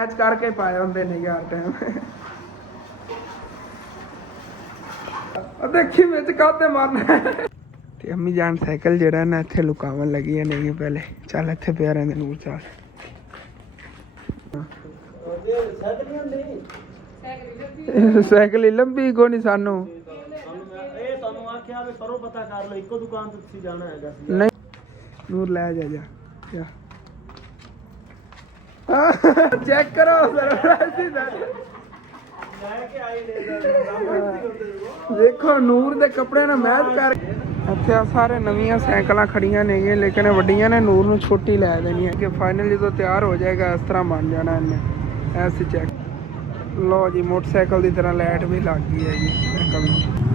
Match करके पाए होंगे नहीं यार टाइम देखी विच काते मारना ते अम्मी जान साइकिल जेड़ा ना इत्थे लुकावन लगी है नहीं पहले चल इत्थे पिया रहंदे नूर चाल साइकिल ही लंबी को नहीं सानू नहीं नूर ले जा चेक करो देखो नूर दे कपड़े ना मैच कर इत्थे सारे नवीं साइकिल खड़ियां ने लेकिन वड्डियां ने नूर नू छोटी लै देनी है कि फाइनली तो तैयार हो जाएगा इस तरह बन जाना इन्हें ऐसे चेक लो जी मोटरसाइकिल की तरह लाइट भी लग गई है जी साइकिल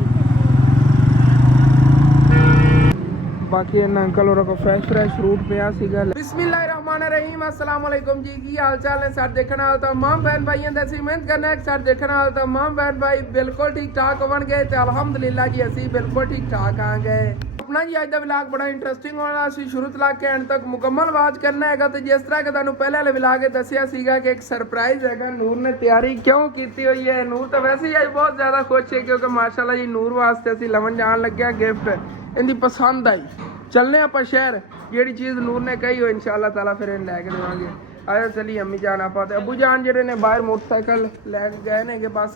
बाकी इन अंकल और को फ्रेश फ्रूट पिया सीगा बिस्मिल्लाहिर्रहमानिर्रहीम अस्सलाम वालेकुम जी की हाल चाल है सर देखने वाले तमाम बहन भाइयों का असीं मेहनत करना है सर देखने वाले तमाम बहन भाई बिल्कुल ठीक ठाक होवन गए तो अलहमदुलिल्लाह जी असीं बिल्कुल ठीक ठाक आ गए अपना जी अज का व्लॉग बड़ा इंटरेस्टिंग होना असीं शुरू तो लग के एंड तक मुकम्मल वाच करना है तो जिस तरह के तुहानूं पहले वाले व्लॉग दस्सिया सीगा कि एक सरप्राइज है नूर ने तैयारी क्यों की हुई है नूर तो वैसे ही अज बहुत ज़्यादा खुश है क्योंकि माशाल्लाह जी नूर वास्ते असीं लवन जान लगे गिफ्ट इनकी पसंद आई चलने आप शहर जी चीज़ नूर ने कही हो इंशाअल्लाह ताला फिर इन लैके देवांगे आयो चली अम्मी जान आप अबू जान जेडे ने बाहर मोटरसाइकिल लैके गए ने कि बस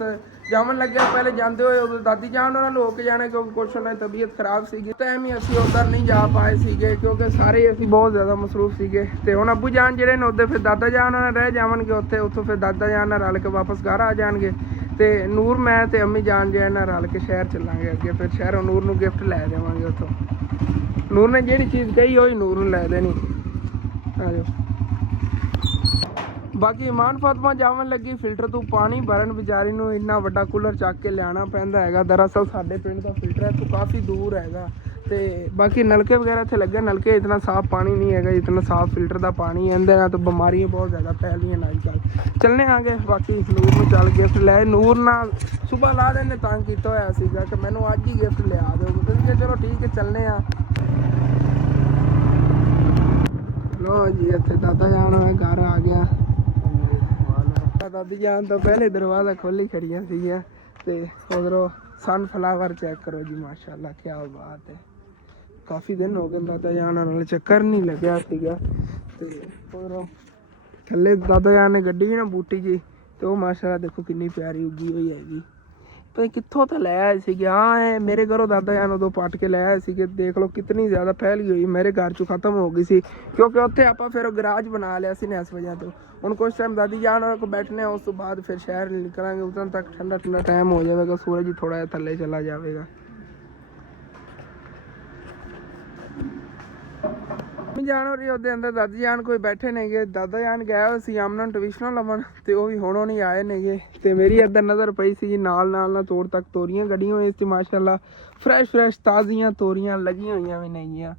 जावन लगे पहले जाते हुए उदों दादी जान उन्होंने हो के जाना क्योंकि कुछ उन्हें तबीयत खराब सी टाइम ही असीं उधर नहीं जा पाए सीगे क्योंकि सारे असीं बहुत ज़्यादा मसरूफ सीगे ते हुण अबू जान जेडे ने उधर फिर दादा जान उन्होंने रह जावणगे उत्थे उत्थों फिर दादा जान नाल रल के वापस घर आ जाएंगे ते नूर मैं ते अम्मी जान जे ना रल के शहर चलांगे अगे फिर शहरों नूर नूं गिफ्ट लै देवांगे उत्थों नूर ने जी चीज़ कही हो नूर नूं लै देनी आ जाओ बाकी ईमान फातिमा जावन लगी फिल्टर तो पानी भरन बेचारी नूं इन्ना वड्डा कूलर चक के लियाना पैंदा हैगा दरअसल साडे पिंड दा फिल्टर है तो काफ़ी दूर हैगा ते बाकी नलके वगैरह इत्थे लगे नलके इतना साफ पानी नहीं है इतना साफ फिल्टर का पानी है इहदे नाल तो बीमारियां बहुत ज़्यादा फैल रही हैं अजकल चलने आगे बाकी नूर नूं चल गिफ्ट लै नूर नाल सुबह ला देने तंग किया होया सीगा कि मैनूं अज ही गिफ्ट लिया दो तो चलो ठीक है चलने आ लो जी इत्थे दादा जान घर आ गया दादी जान तो पहले दरवाज़ा खोली खड़िया सीगियां ते उधरों सनफ्लावर चेक करो जी माशाल्लाह क्या बात है काफ़ी दिन हो गए दादा जान नाल चक्कर नहीं लग्या सीगा ते उधरों थल्ले दादा जान ने गड्डी ना बूटी जी तो माशाल्लाह देखो कितनी प्यारी उगी हुई है जी तो कित्थों तो लै आए सीगे हाँ मेरे घरों दादा जान उदों पट के लै आए सीगे देख लो कितनी ज़्यादा फैल गई मेरे घर चों खत्म हो गई सी क्योंकि उत्थे आपां फिर गराज बना लिया सी ने इस वजह तो हुण कुछ टाइम दादी जान को बैठने उस तो बाद फिर शहर निकलांगे उधर तक ठंडा ठंडा टाइम हो जाएगा सूरज ही थोड़ा थल्ले चला जाएगा जान हो रही ਉਹਦੇ अंदर दादी जान कोई बैठे नहीं गए दादा जान गए होए सी आमन ट्यूशनों लवन ते ਉਹ ਵੀ ਹੁਣ ਨਹੀਂ ਆਏ ਨੇਗੇ ਤੇ ਮੇਰੀ ਇੱਧਰ ਨਜ਼ਰ ਪਈ ਸੀ ਜੀ ਨਾਲ ਨਾ ਤੋੜ ਤੱਕ ਤੋਰੀਆਂ ਗੱਡੀਆਂ ਹੋਈਆਂ ਸੀ ਮਾਸ਼ਾਅੱਲਾ ਫਰੈਸ਼ ਤਾਜ਼ੀਆਂ ਤੋਰੀਆਂ ਲੱਗੀਆਂ ਹੋਈਆਂ ਵੀ ਨਹੀਂਆਂ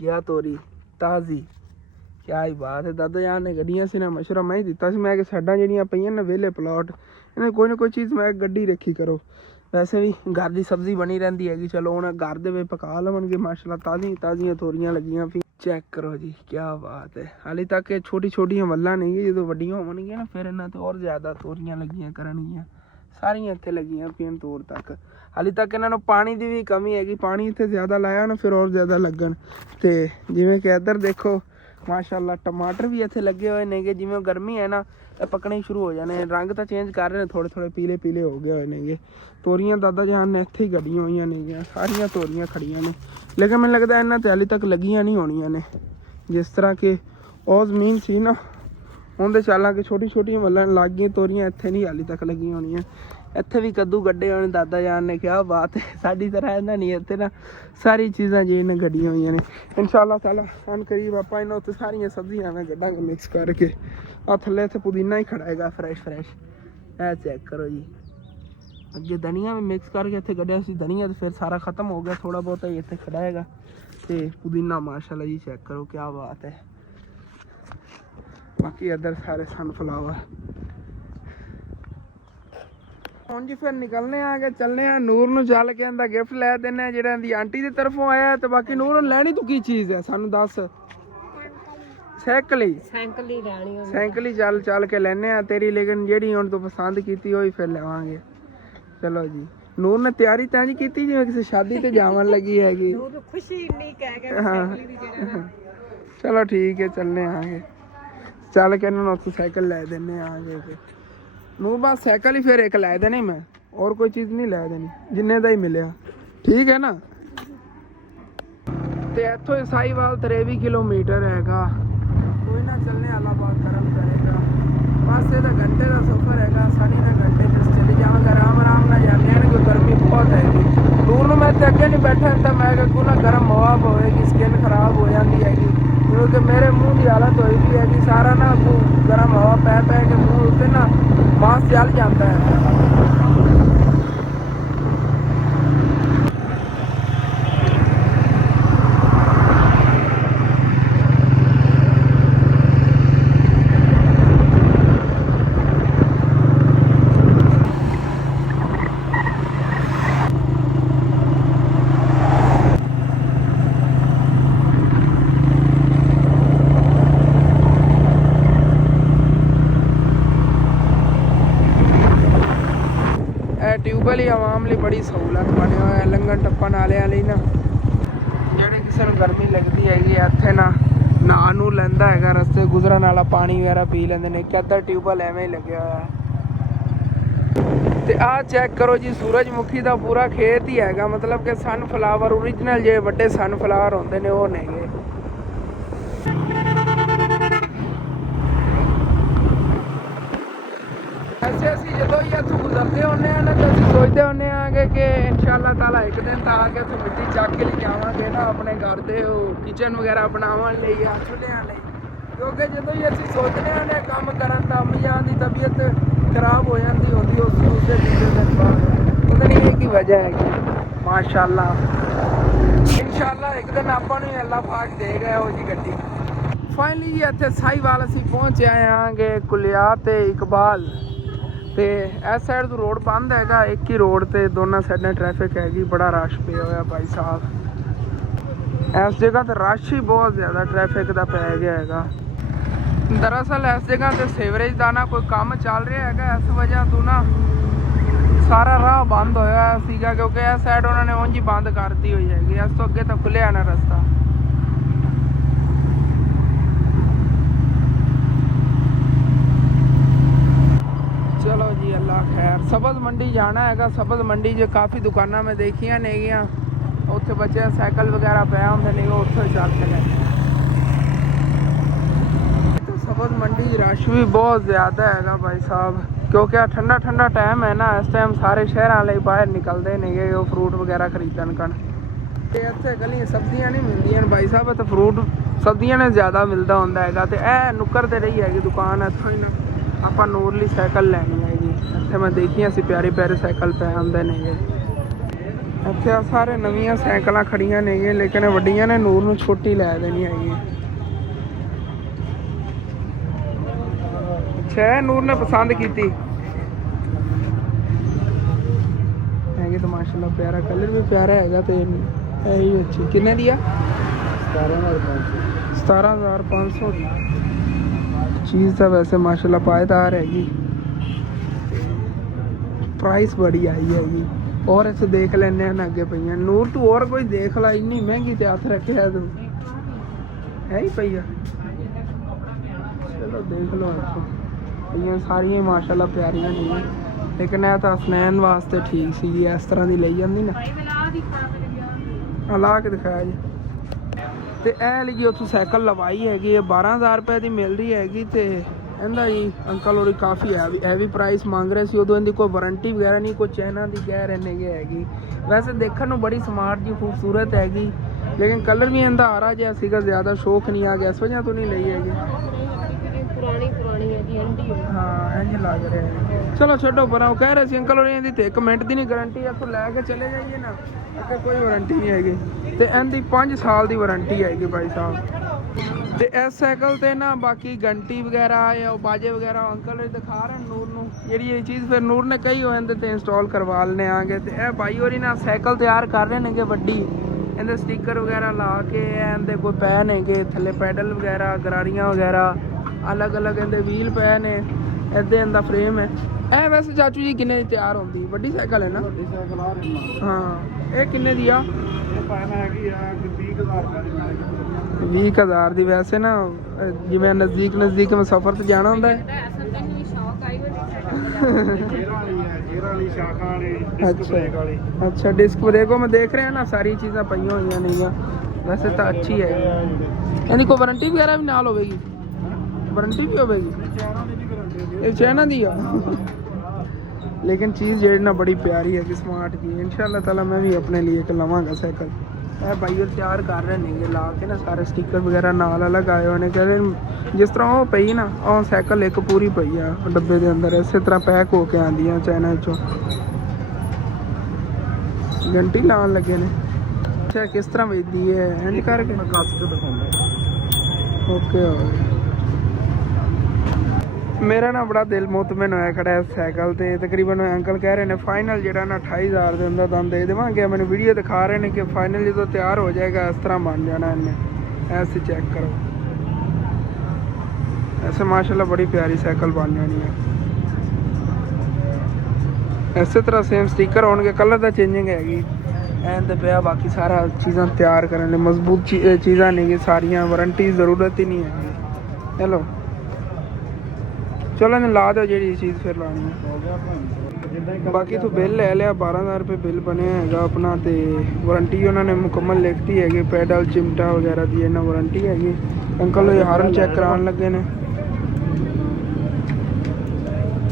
ਗਿਆ ਤੋਰੀ ਤਾਜ਼ੀ क्या ही बात है दादा जान ने गड्डियां से ना मशवरा मैं ही दिता मैं कि साडा ਜਿਹੜੀਆਂ ਪਈਆਂ ਨੇ ਵਿਹਲੇ प्लॉट इन्हें कोई ना कोई चीज़ मैं गड्डी रखी करो वैसे भी घर की सब्जी बनी रहती हैगी चलो हुण घर दे पका लवणगे माशाल्लाह ताज़ियां तोरियां लगियां भी चेक करो जी क्या बात है हाली तक ये छोटी वल्लां नहीं है जो वड्डियां होवणगियां ना फिर इन्हां ते और ज़्यादा तोरियां लगियां करनगियां सारियां इत्थे लगियां पियां तोड़ तक हाली तक इन्हां नूं पानी की भी कमी हैगी पानी इत्थे ज़्यादा लाया ना फिर और ज़्यादा लगन ते जिवें कि इधर देखो माशाल्लाह टमाटर भी इत्थे लगे हुए नेगे जिवें गर्मी है ना पकने ही शुरू हो जाने रंग तो चेंज कर रहे हैं थोड़े पीले हो गए हुए नेगे तोरियां दादा जान ने इत्थे ही गड्डियां हुई नेगियां सारियां तोरियां खड़ियां ने लेकिन मैनूं लगदा इन्हां ते हाली तक लगियां नहीं होणियां ने जिस तरह के और ज़मीन सी ना उहदे चालां के छोटी वल्लां लग गई तोरियां इत्थे नहीं हाली तक लगियां होणियां इत्थे भी कद्दू गड्ढे होने दादा जान ने क्या बात है साडी तरह इन्हां नहीं इत्थे ना सारी चीज़ां जी इन्हां गड्डियां हुई ने इंशाअल्लाह ताला अन करीब आपां इन्हां उत्ते सारियां सब्जियां में गड्ढांगे मिक्स करके आ थल्ले इत्थे पुदीना ही खड़ा हैगा फ्रैश ऐ चेक करो जी अगे धनिया भी मिक्स करके इत्थे गड्ढिया सी धनिया तो फिर सारा खत्म हो गया थोड़ा बहुत ही इत्थे खड़ा हैगा ते पुदीना माशाल्लाह जी चेक करो क्या बात है बाकी इधर सारे सनफ्लावर ਹੁਣ ਜੀ ਫਿਰ ਨਿਕਲਨੇ ਆਗੇ ਚੱਲਨੇ ਆ ਨੂਰ ਨੂੰ ਚੱਲ ਕੇ ਆਂਦਾ ਗਿਫਟ ਲੈ ਦਿੰਨੇ ਆ ਜਿਹੜਾ ਦੀ ਆਂਟੀ ਦੀ ਤਰਫੋਂ ਆਇਆ ਤੇ ਬਾਕੀ ਨੂਰ ਨੂੰ ਲੈਣੀ ਤੂੰ ਕੀ ਚੀਜ਼ ਹੈ ਸਾਨੂੰ ਦੱਸ ਸਾਈਕਲ ਹੀ ਲੈਣੀ ਉਹਨੇ। ਸਾਈਕਲ ਹੀ ਚੱਲ ਕੇ ਲੈਣੇ ਆ ਤੇਰੀ, ਲੇਕਿਨ ਜਿਹੜੀ ਹੁਣ ਤੂੰ ਪਸੰਦ ਕੀਤੀ ਹੋਈ ਫਿਰ ਲਵਾਂਗੇ। ਚਲੋ ਜੀ, ਨੂਰ ਨੇ ਤਿਆਰੀ ਤਾਂ ਨਹੀਂ ਕੀਤੀ ਜਿਵੇਂ ਕਿਸੇ ਸ਼ਾਦੀ ਤੇ ਜਾਵਣ ਲੱਗੀ ਹੈਗੀ। ਨੂਰ ਖੁਸ਼ੀ ਇੰਨੀ ਕਹਿ ਕੇ ਸਾਈਕਲ ਦੀ ਜਗ੍ਹਾ। ਚਲੋ ਠੀਕ ਹੈ, ਚੱਲਨੇ ਆਂਗੇ। ਚੱਲ ਕੇ ਇਹਨਾਂ ਨੂੰ ਉੱਥੇ ਸਾਈਕਲ ਲੈ ਦਿੰਨੇ ਆਂਗੇ। ਫਿਰ ਨੂੰ ਬਸ ਸਾਈਕਲ ਹੀ ਫਿਰ ਇੱਕ ਲੈ ਦੇਣੀ ਮੈਂ, ਹੋਰ ਕੋਈ ਚੀਜ਼ ਨਹੀਂ ਲੈ ਦੇਣੀ, ਜਿੰਨੇ ਦਾ ਹੀ ਮਿਲਿਆ ਠੀਕ ਹੈ ਨਾ। ਤੇ ਇੱਥੋਂ ਸਾਈਵਾਲ 23 ਕਿਲੋਮੀਟਰ ਹੈਗਾ। ਕੋਈ ਨਾ ਚੱਲਨੇ ਅਲਾਹਾਬਾਦ ਕਰਮ ਕਰੇਗਾ। ਬਸ ਇਹਦਾ ਘੰਟੇ ਦਾ ਸਫ਼ਰ ਹੈਗਾ, ਸਾਡੀ ਦਾ ਘੰਟੇ 'ਚ ਚਲੇ ਜਾਵਾਂਗੇ। ਆਰਾਮ ਨਾਲ ਜਾਂਦੇ ਹਨ ਕਿਉਂਕਿ ਗਰਮੀ ਬਹੁਤ ਹੈਗੀ। ਦੂਰ ਨੂੰ ਮੈਂ ਤੇ ਅੱਗੇ ਨਹੀਂ ਬੈਠਾ ਤਾਂ ਮੈਂ ਕਿਹਾ ਨਾ ਗਰਮ ਹਵਾ ਹੋਵੇਗੀ, ਸਕਿਨ ਖਰਾਬ ਹੋ ਜਾਂਦੀ ਹੈਗੀ, ਕਿਉਂਕਿ ਮੇਰੇ ਮੂੰਹ ਦੀ ਹਾਲਤ ਹੋਈ ਵੀ ਹੈਗੀ ਸਾਰਾ ਨਾ ਗਰਮ ਹਵਾ ਪੈ ਕੇ ਮੂੰਹ ਉੱਤੇ ਨਾ ਮਾਸ ਜਲ ਜਾਂਦਾ ਹੈ। ਟਿਊਬਵੈਲ ਹੀ ਆਵਾਮ ਲਈ ਬੜੀ ਸਹੂਲਤ ਬਣਿਆ ਹੋਇਆ ਲੰਘਣ ਟੱਪਣ ਵਾਲਿਆਂ ਲਈ ਨਾ। ਜਿਹੜੇ ਕਿਸੇ ਨੂੰ ਗਰਮੀ ਲੱਗਦੀ ਹੈਗੀ ਇੱਥੇ ਨਾ ਨਹਾ ਨੂੰ ਲੈਂਦਾ ਹੈਗਾ, ਰਸਤੇ ਗੁਜ਼ਰਨ ਵਾਲਾ ਪਾਣੀ ਵਗੈਰਾ ਪੀ ਲੈਂਦੇ ਨੇ। ਇੱਕ ਅੱਧਾ ਟਿਊਬਵੈਲ ਐਵੇਂ ਹੀ ਲੱਗਿਆ ਹੋਇਆ। ਤੇ ਆਹ ਚੈੱਕ ਕਰੋ ਜੀ, ਸੂਰਜਮੁਖੀ ਦਾ ਪੂਰਾ ਖੇਤ ਹੀ ਹੈਗਾ, ਮਤਲਬ ਕਿ ਸਨਫਲਾਵਰ ਓਰੀਜਨਲ ਜਿਹੜੇ ਵੱਡੇ ਸਨਫਲਾਵਰ ਹੁੰਦੇ ਨੇ ਉਹ ਨੇਗੇ। ਐਸੇ ਅਸੀਂ ਜਦੋਂ ਹੀ ਇੱਥੋਂ ਗੁਜ਼ਰਦੇ ਹੁੰਦੇ ਹਾਂ ਨਾ ਤਾਂ ਅਸੀਂ ਸੋਚਦੇ ਹੁੰਦੇ ਹਾਂ ਕਿ ਇਨਸ਼ਾਅੱਲਾ ਤਾਲਾ ਇੱਕ ਦਿਨ ਤਾਂ ਆ ਕੇ ਉੱਥੇ ਮਿੱਟੀ ਚੱਕ ਕੇ ਲੈ ਜਾਵਾਂਗੇ ਨਾ ਆਪਣੇ ਘਰ ਦੇ ਉਹ ਕਿਚਨ ਵਗੈਰਾ ਬਣਾਉਣ ਲਈ ਜਾਂ ਚੁੱਲ੍ਹਿਆਂ ਲਈ। ਕਿਉਂਕਿ ਜਦੋਂ ਹੀ ਅਸੀਂ ਸੋਚਦੇ ਹਾਂ ਨਾ ਕੰਮ ਕਰਨ ਦਾ, ਅੰਮੀਆਂ ਦੀ ਤਬੀਅਤ ਖਰਾਬ ਹੋ ਜਾਂਦੀ ਹੁੰਦੀ ਉਸਦੇ ਦੂਜੇ ਦਿਨ ਬਾਅਦ। ਉਹਦੇ ਲਈ ਇਹ ਕੀ ਵਜ੍ਹਾ ਹੈਗੀ। ਮਾਸ਼ਾਅੱਲਾ ਇਨਸ਼ਾਅੱਲਾ ਇੱਕ ਦਿਨ ਆਪਾਂ ਨੂੰ ਅੱਲਾ ਪਾਕ ਦੇ ਗਏ ਉਹ ਜੀ ਗੱਡੀ। ਫਾਈਨਲੀ ਜੀ ਇੱਥੇ ਸਾਹੀਵਾਲ ਅਸੀਂ ਪਹੁੰਚ ਆਏ ਹਾਂਗੇ, ਕੁਲਿਆ ਤੇ ਇਕਬਾਲ। ਤੇ ਇਸ ਸਾਈਡ ਤੋਂ ਰੋਡ ਬੰਦ ਹੈਗਾ, ਇੱਕ ਹੀ ਰੋਡ ਤੇ ਦੋਨਾਂ ਸਾਈਡਾਂ ਟ੍ਰੈਫਿਕ ਹੈਗੀ, ਬੜਾ ਰਸ਼ ਪਿਆ ਹੋਇਆ ਭਾਈ ਸਾਹਿਬ। ਇਸ ਜਗ੍ਹਾ ਤੇ ਰਸ਼ ਹੀ ਬਹੁਤ ਜ਼ਿਆਦਾ ਟ੍ਰੈਫਿਕ ਦਾ ਪੈ ਗਿਆ ਹੈਗਾ। ਦਰਅਸਲ ਇਸ ਜਗ੍ਹਾ ਤੇ ਸੀਵਰੇਜ ਦਾ ਨਾ ਕੋਈ ਕੰਮ ਚੱਲ ਰਿਹਾ ਹੈਗਾ, ਇਸ ਵਜ੍ਹਾ ਤੋਂ ਨਾ ਸਾਰਾ ਰਾਹ ਬੰਦ ਹੋਇਆ ਸੀਗਾ, ਕਿਉਂਕਿ ਇਸ ਸਾਈਡ ਉਹਨਾਂ ਨੇ ਉਂਝ ਹੀ ਬੰਦ ਕਰਤੀ ਹੋਈ ਹੈਗੀ। ਇਸ ਤੋਂ ਅੱਗੇ ਤਾਂ ਖੁੱਲਿਆ ਨਾ ਰਸਤਾ। चलो जी अल्लाह खैर। सब्ज़ मंडी जाना हैगा। सब्ज़ मंडी 'ਚ काफ़ी दुकाना मैं देखिया नेगियां, उत्थे बच्चे साइकिल वगैरह पे होंगे नहीं, उत्थे चल के लेते हैं। तो सब्ज़ मंडी रश भी बहुत ज़्यादा हैगा भाई साहब, क्योंकि ठंडा ठंडा टाइम है ना, इस टाइम सारे शहर वाले बाहर निकलते नहीं वो फ्रूट वगैरह खरीदन कन। ते इत्थे गली सब्जियां नहीं मिलदियां भाई साहब, तो फ्रूट सब्जियां ने ज़्यादा मिलता होंदा हैगा। ते ए नुक्कर ते रही हैगी दुकान, इत्थों ही ना ਆਪਾਂ ਨੂਰ ਲਈ ਸਾਈਕਲ ਲੈਣੀ ਹੈਗੀ। ਇੱਥੇ ਮੈਂ ਦੇਖੀਆਂ ਸੀ ਪਿਆਰੇ ਪਿਆਰੇ ਸਾਈਕਲ ਪਏ ਹੁੰਦੇ ਨੇਗੇ। ਇੱਥੇ ਆ ਸਾਰੇ ਨਵੀਆਂ ਸਾਈਕਲਾਂ ਖੜੀਆਂ ਨੇਗੀਆਂ, ਲੇਕਿਨ ਵੱਡੀਆਂ ਨੇ ਨੂਰ ਨੂੰ ਛੋਟੀ ਲੈ ਦੇਣੀ ਹੈਗੀ। ਅੱਛਾ ਨੂਰ ਨੇ ਪਸੰਦ ਕੀਤੀ ਹੈਗੀ ਤਾਂ ਮਾਸ਼ਾਅੱਲਾ, ਪਿਆਰਾ ਕਲਰ ਵੀ ਪਿਆਰਾ ਹੈਗਾ। ਤੇ ਇਹੀ ਅੱਛੀ ਕਿੰਨੇ ਦੀ ਆ? 17,500 ਦੀ। चीज़ तो वैसे माशाल्लाह पायदार हैगी, प्राइस बड़ी आई हैगी। और इसे देख लेने अगे पई नूर तू और कोई देख ला, इन्नी महंगी ते हथ रखे तू है ही पई। चलो देख लो, इतों सारिया माशाल्लाह प्यारियां नहीं, लेकिन यह तो स्नैन वास्ते ठीक सी, इस तरह की ले जाती ना। ला के दिखाया जी। ਤੇ ਇਹ ਲਈ ਉੱਥੋਂ ਸਾਈਕਲ ਲਵਾਈ ਹੈਗੀ ਹੈ, 12,000 ਰੁਪਏ ਦੀ ਮਿਲ ਰਹੀ ਹੈਗੀ। ਤੇ ਇਹਦਾ ਜੀ ਅੰਕਲ ਹੋਰੀ ਕਾਫੀ ਹੈਵੀ ਪ੍ਰਾਈਸ ਮੰਗ ਰਹੇ ਸੀ। ਉਦੋਂ ਇਹਦੀ ਕੋਈ ਵਾਰੰਟੀ ਵਗੈਰਾ ਨਹੀਂ, ਕੋਈ ਚਾਈਨਾ ਦੀ ਕਹਿ ਰਹੇ ਨੇਗੇ ਹੈਗੀ। ਵੈਸੇ ਦੇਖਣ ਨੂੰ ਬੜੀ ਸਮਾਰਟ ਜੀ ਖੂਬਸੂਰਤ ਹੈਗੀ, ਲੇਕਿਨ ਕਲਰ ਵੀ ਇਹਦਾ ਆਰਾ ਜਿਹਾ ਸੀਗਾ, ਜ਼ਿਆਦਾ ਸ਼ੌਕ ਨਹੀਂ ਆ ਗਿਆ, ਇਸ ਵਜ੍ਹਾ ਤੋਂ ਨਹੀਂ ਲਈ ਹੈਗੀ। ਹਾਂ ਇੰਝ ਲੱਗ ਰਿਹਾ ਹੈ। ਚਲੋ ਛੱਡੋ ਪਰਾਂ। ਉਹ ਕਹਿ ਰਹੇ ਸੀ ਅੰਕਲ ਹੋਰੀ ਇਹਦੀ ਤੇ 1 ਮਿੰਟ ਦੀ ਨਹੀਂ ਗਾਰੰਟੀ, ਇੱਥੋਂ ਲੈ ਕੇ ਚਲੇ ਜਾਈਏ ਨਾ ਅੱਗੇ ਕੋਈ ਵਾਰੰਟੀ ਨਹੀਂ ਹੈਗੀ। ਤੇ ਇਹਦੀ 5 ਸਾਲ ਦੀ ਵਾਰੰਟੀ ਹੈਗੀ ਭਾਈ ਸਾਹਿਬ। ਤੇ ਇਸ ਸਾਈਕਲ ਤੇ ਨਾ ਬਾਕੀ ਘੰਟੀ ਵਗੈਰਾ ਜਾਂ ਬਾਜੇ ਵਗੈਰਾ ਅੰਕਲ ਦਿਖਾ ਰਹੇ ਨੂਰ ਨੂੰ, ਜਿਹੜੀ ਇਹ ਚੀਜ਼ ਫਿਰ ਨੂਰ ਨੇ ਕਹੀ ਹੋ ਇਹਦੇ ਤੇ ਇੰਸਟਾਲ ਕਰਵਾ ਲੈਣੇ ਆਂਗੇ। ਤੇ ਇਹ ਭਾਈ ਹੋਰੀ ਨਾ ਸਾਈਕਲ ਤਿਆਰ ਕਰ ਰਹੇ ਨੇਗੇ ਵੱਡੀ, ਇਹਦੇ ਸਟicker ਵਗੈਰਾ ਲਾ ਕੇ ਇਹਦੇ ਕੋਈ ਪੈ ਨੇਗੇ ਥੱਲੇ ਪੈਡਲ ਵਗੈਰਾ ਗਰਾਰੀਆਂ ਵਗੈਰਾ ਅਲੱਗ-ਅਲੱਗ ਇਹਦੇ ਵੀਲ ਪਏ ਨੇ ਇੱਦਾਂ ਇਹਦਾ ਫਰੇਮ ਹੈ। ਇਹ ਵੈਸੇ ਚਾਚੂ ਜੀ ਕਿੰਨੇ ਦੀ ਤਿਆਰ ਹੁੰਦੀ? ਵੱਡੀ ਸਾਈਕਲ ਹੈ ਨਾ? ਵੱਡੀ ਸਾਈਕਲ ਆ ਰਹੀ ਹੈ। ਹਾਂ, ਇਹ ਕਿੰਨੇ ਦੀ ਆ? ਇਹ ਪਾਣਾ ਹੈਗੀ ਆ 20000 ਰੁਪਏ ਦੀ ਨਾਲ। 20000 ਦੀ। ਵੈਸੇ ਨਾ ਜਿਵੇਂ ਨਜ਼ਦੀਕ ਮੈਂ ਸਫ਼ਰ ਤੇ ਜਾਣਾ ਹੁੰਦਾ ਹੈ। ਅਸਲ ਤੇ ਨਹੀਂ ਸ਼ੌਕ ਆਈ ਹੋਈ ਜੇਰਾ ਵਾਲੀ ਹੈ, ਜੇਰਾ ਵਾਲੀ ਸ਼ਾਖਾ ਵਾਲੀ ਡਿਸਕ ਬ੍ਰੇਕ ਵਾਲੀ। ਅੱਛਾ, ਡਿਸਕ ਬ੍ਰੇਕ ਉਹ ਮੈਂ ਦੇਖ ਰਿਹਾ ਨਾ ਸਾਰੀ ਚੀਜ਼ਾਂ ਪਈਆਂ ਹੋਈਆਂ ਨੇਗੀਆਂ। ਵੈਸੇ ਤਾਂ ਅੱਛੀ ਹੈ। ਇਹਦੀ ਕੋਈ ਵਾਰੰਟੀ ਵਗੈਰਾ ਵੀ ਨਾਲ ਹੋਵੇਗੀ? ਵਾਰੰਟੀ ਵੀ ਹੋਵੇਗੀ? ਚਾਈਨਾ ਦੀ ਨਹੀਂ ਗਾਰੰਟੀ। ਇਹ ਚਾਈਨਾ ਦੀ ਆ। ਲੇਕਿਨ ਚੀਜ਼ ਜਿਹੜੀ ਨਾ ਬੜੀ ਪਿਆਰੀ ਹੈ ਕਿ ਸਮਾਰਟ ਜੀ। ਇਨਸ਼ਾਅੱਲਾ ਤਾਲਾ ਮੈਂ ਵੀ ਆਪਣੇ ਲਈ ਇੱਕ ਲਵਾਂਗਾ ਸਾਈਕਲ। ਇਹ ਬਾਈ ਉਹ ਤਿਆਰ ਕਰ ਰਹੇ ਨੇਗੇ ਲਾ ਕੇ ਨਾ ਸਾਰੇ ਸਟicker ਵਗੈਰਾ ਨਾਲ ਅਲੱਗ ਆਏ ਹੋਏ ਨੇ। ਕਹਿੰਦੇ ਜਿਸ ਤਰ੍ਹਾਂ ਉਹ ਪਈ ਨਾ ਉਹ ਸਾਈਕਲ ਇੱਕ ਪੂਰੀ ਪਈ ਆ ਡੱਬੇ ਦੇ ਅੰਦਰ ਇਸੇ ਤਰ੍ਹਾਂ ਪੈਕ ਹੋ ਕੇ ਆਉਂਦੀਆਂ ਚਾਈਨਾ ਵਿੱਚੋਂ। ਘੰਟੀ ਲਾਉਣ ਲੱਗੇ ਨੇ। ਅੱਛਾ, ਕਿਸ ਤਰ੍ਹਾਂ ਵੇਚਦੀ ਹੈ? ਇੰਝ ਕਰਕੇ ਮੈਂ ਕੱਸ ਕੇ ਦਿਖਾਉਂਦਾ। ਓਕੇ। ਮੇਰਾ ਨਾ ਬੜਾ ਦਿਲ ਮੁਤਮਿਨ ਹੋਇਆ ਖੜਾ ਹੈ ਸਾਈਕਲ ਤੇ। ਤਕਰੀਬਨ ਅੰਕਲ ਕਹਿ ਰਹੇ ਨੇ ਫਾਈਨਲ ਜਿਹੜਾ ਨਾ 28000 ਦੇ ਅੰਦਰ ਤੁਹਾਨੂੰ ਦੇ ਦੇਵਾਂਗੇ। ਮੈਨੂੰ ਵੀਡੀਓ ਦਿਖਾ ਰਹੇ ਨੇ ਕਿ ਫਾਈਨਲ ਜਦੋਂ ਤਿਆਰ ਹੋ ਜਾਏਗਾ ਇਸ ਤਰ੍ਹਾਂ ਬਣ ਜਾਣਾ ਇਹਨੇ। ਐਸੇ ਚੈੱਕ ਕਰੋ। ਐਸੇ ਮਾਸ਼ਾਅੱਲਾ ਬੜੀ ਪਿਆਰੀ ਸਾਈਕਲ ਬਣ ਜਾਣੀ ਹੈ। ਇਸੇ ਤਰ੍ਹਾਂ ਸੇਮ ਸਟicker ਹੋਣਗੇ। ਕਲਰ ਦਾ ਚੇਂਜਿੰਗ ਹੈਗੀ ਐਨ ਤੇ ਪਿਆ। ਬਾਕੀ ਸਾਰਾ ਚੀਜ਼ਾਂ ਤਿਆਰ ਕਰਨ ਲਈ ਮਜ਼ਬੂਤ ਚੀਜ਼ਾਂ ਨਹੀਂ ਸਾਰੀਆਂ। ਵਾਰੰਟੀ ਜ਼ਰੂਰਤ ਹੀ ਨਹੀਂ ਹੈਗੀ। ਚਲੋ ਇਹਨੂੰ ਲਾ ਦਿਓ ਜਿਹੜੀ ਚੀਜ਼ ਫਿਰ ਲਾਉਣੀ ਹੈ। ਬਾਕੀ ਤੂੰ ਬਿੱਲ ਲੈ ਲਿਆ 12000 ਰੁਪਏ ਬਿੱਲ ਬਣਿਆ ਹੈਗਾ ਆਪਣਾ। ਤੇ ਵਾਰੰਟੀ ਉਹਨਾਂ ਨੇ ਮੁਕੰਮਲ ਲਿਖਤੀ ਹੈਗੀ ਪੈਡਲ ਚਿਮਟਾ ਵਗੈਰਾ ਦੀ ਇਹਨਾਂ ਵਾਰੰਟੀ ਹੈਗੀ। ਅੰਕਲ ਇਹ ਹਾਰਨ ਚੈੱਕ ਕਰਾਉਣ ਲੱਗੇ ਨੇ।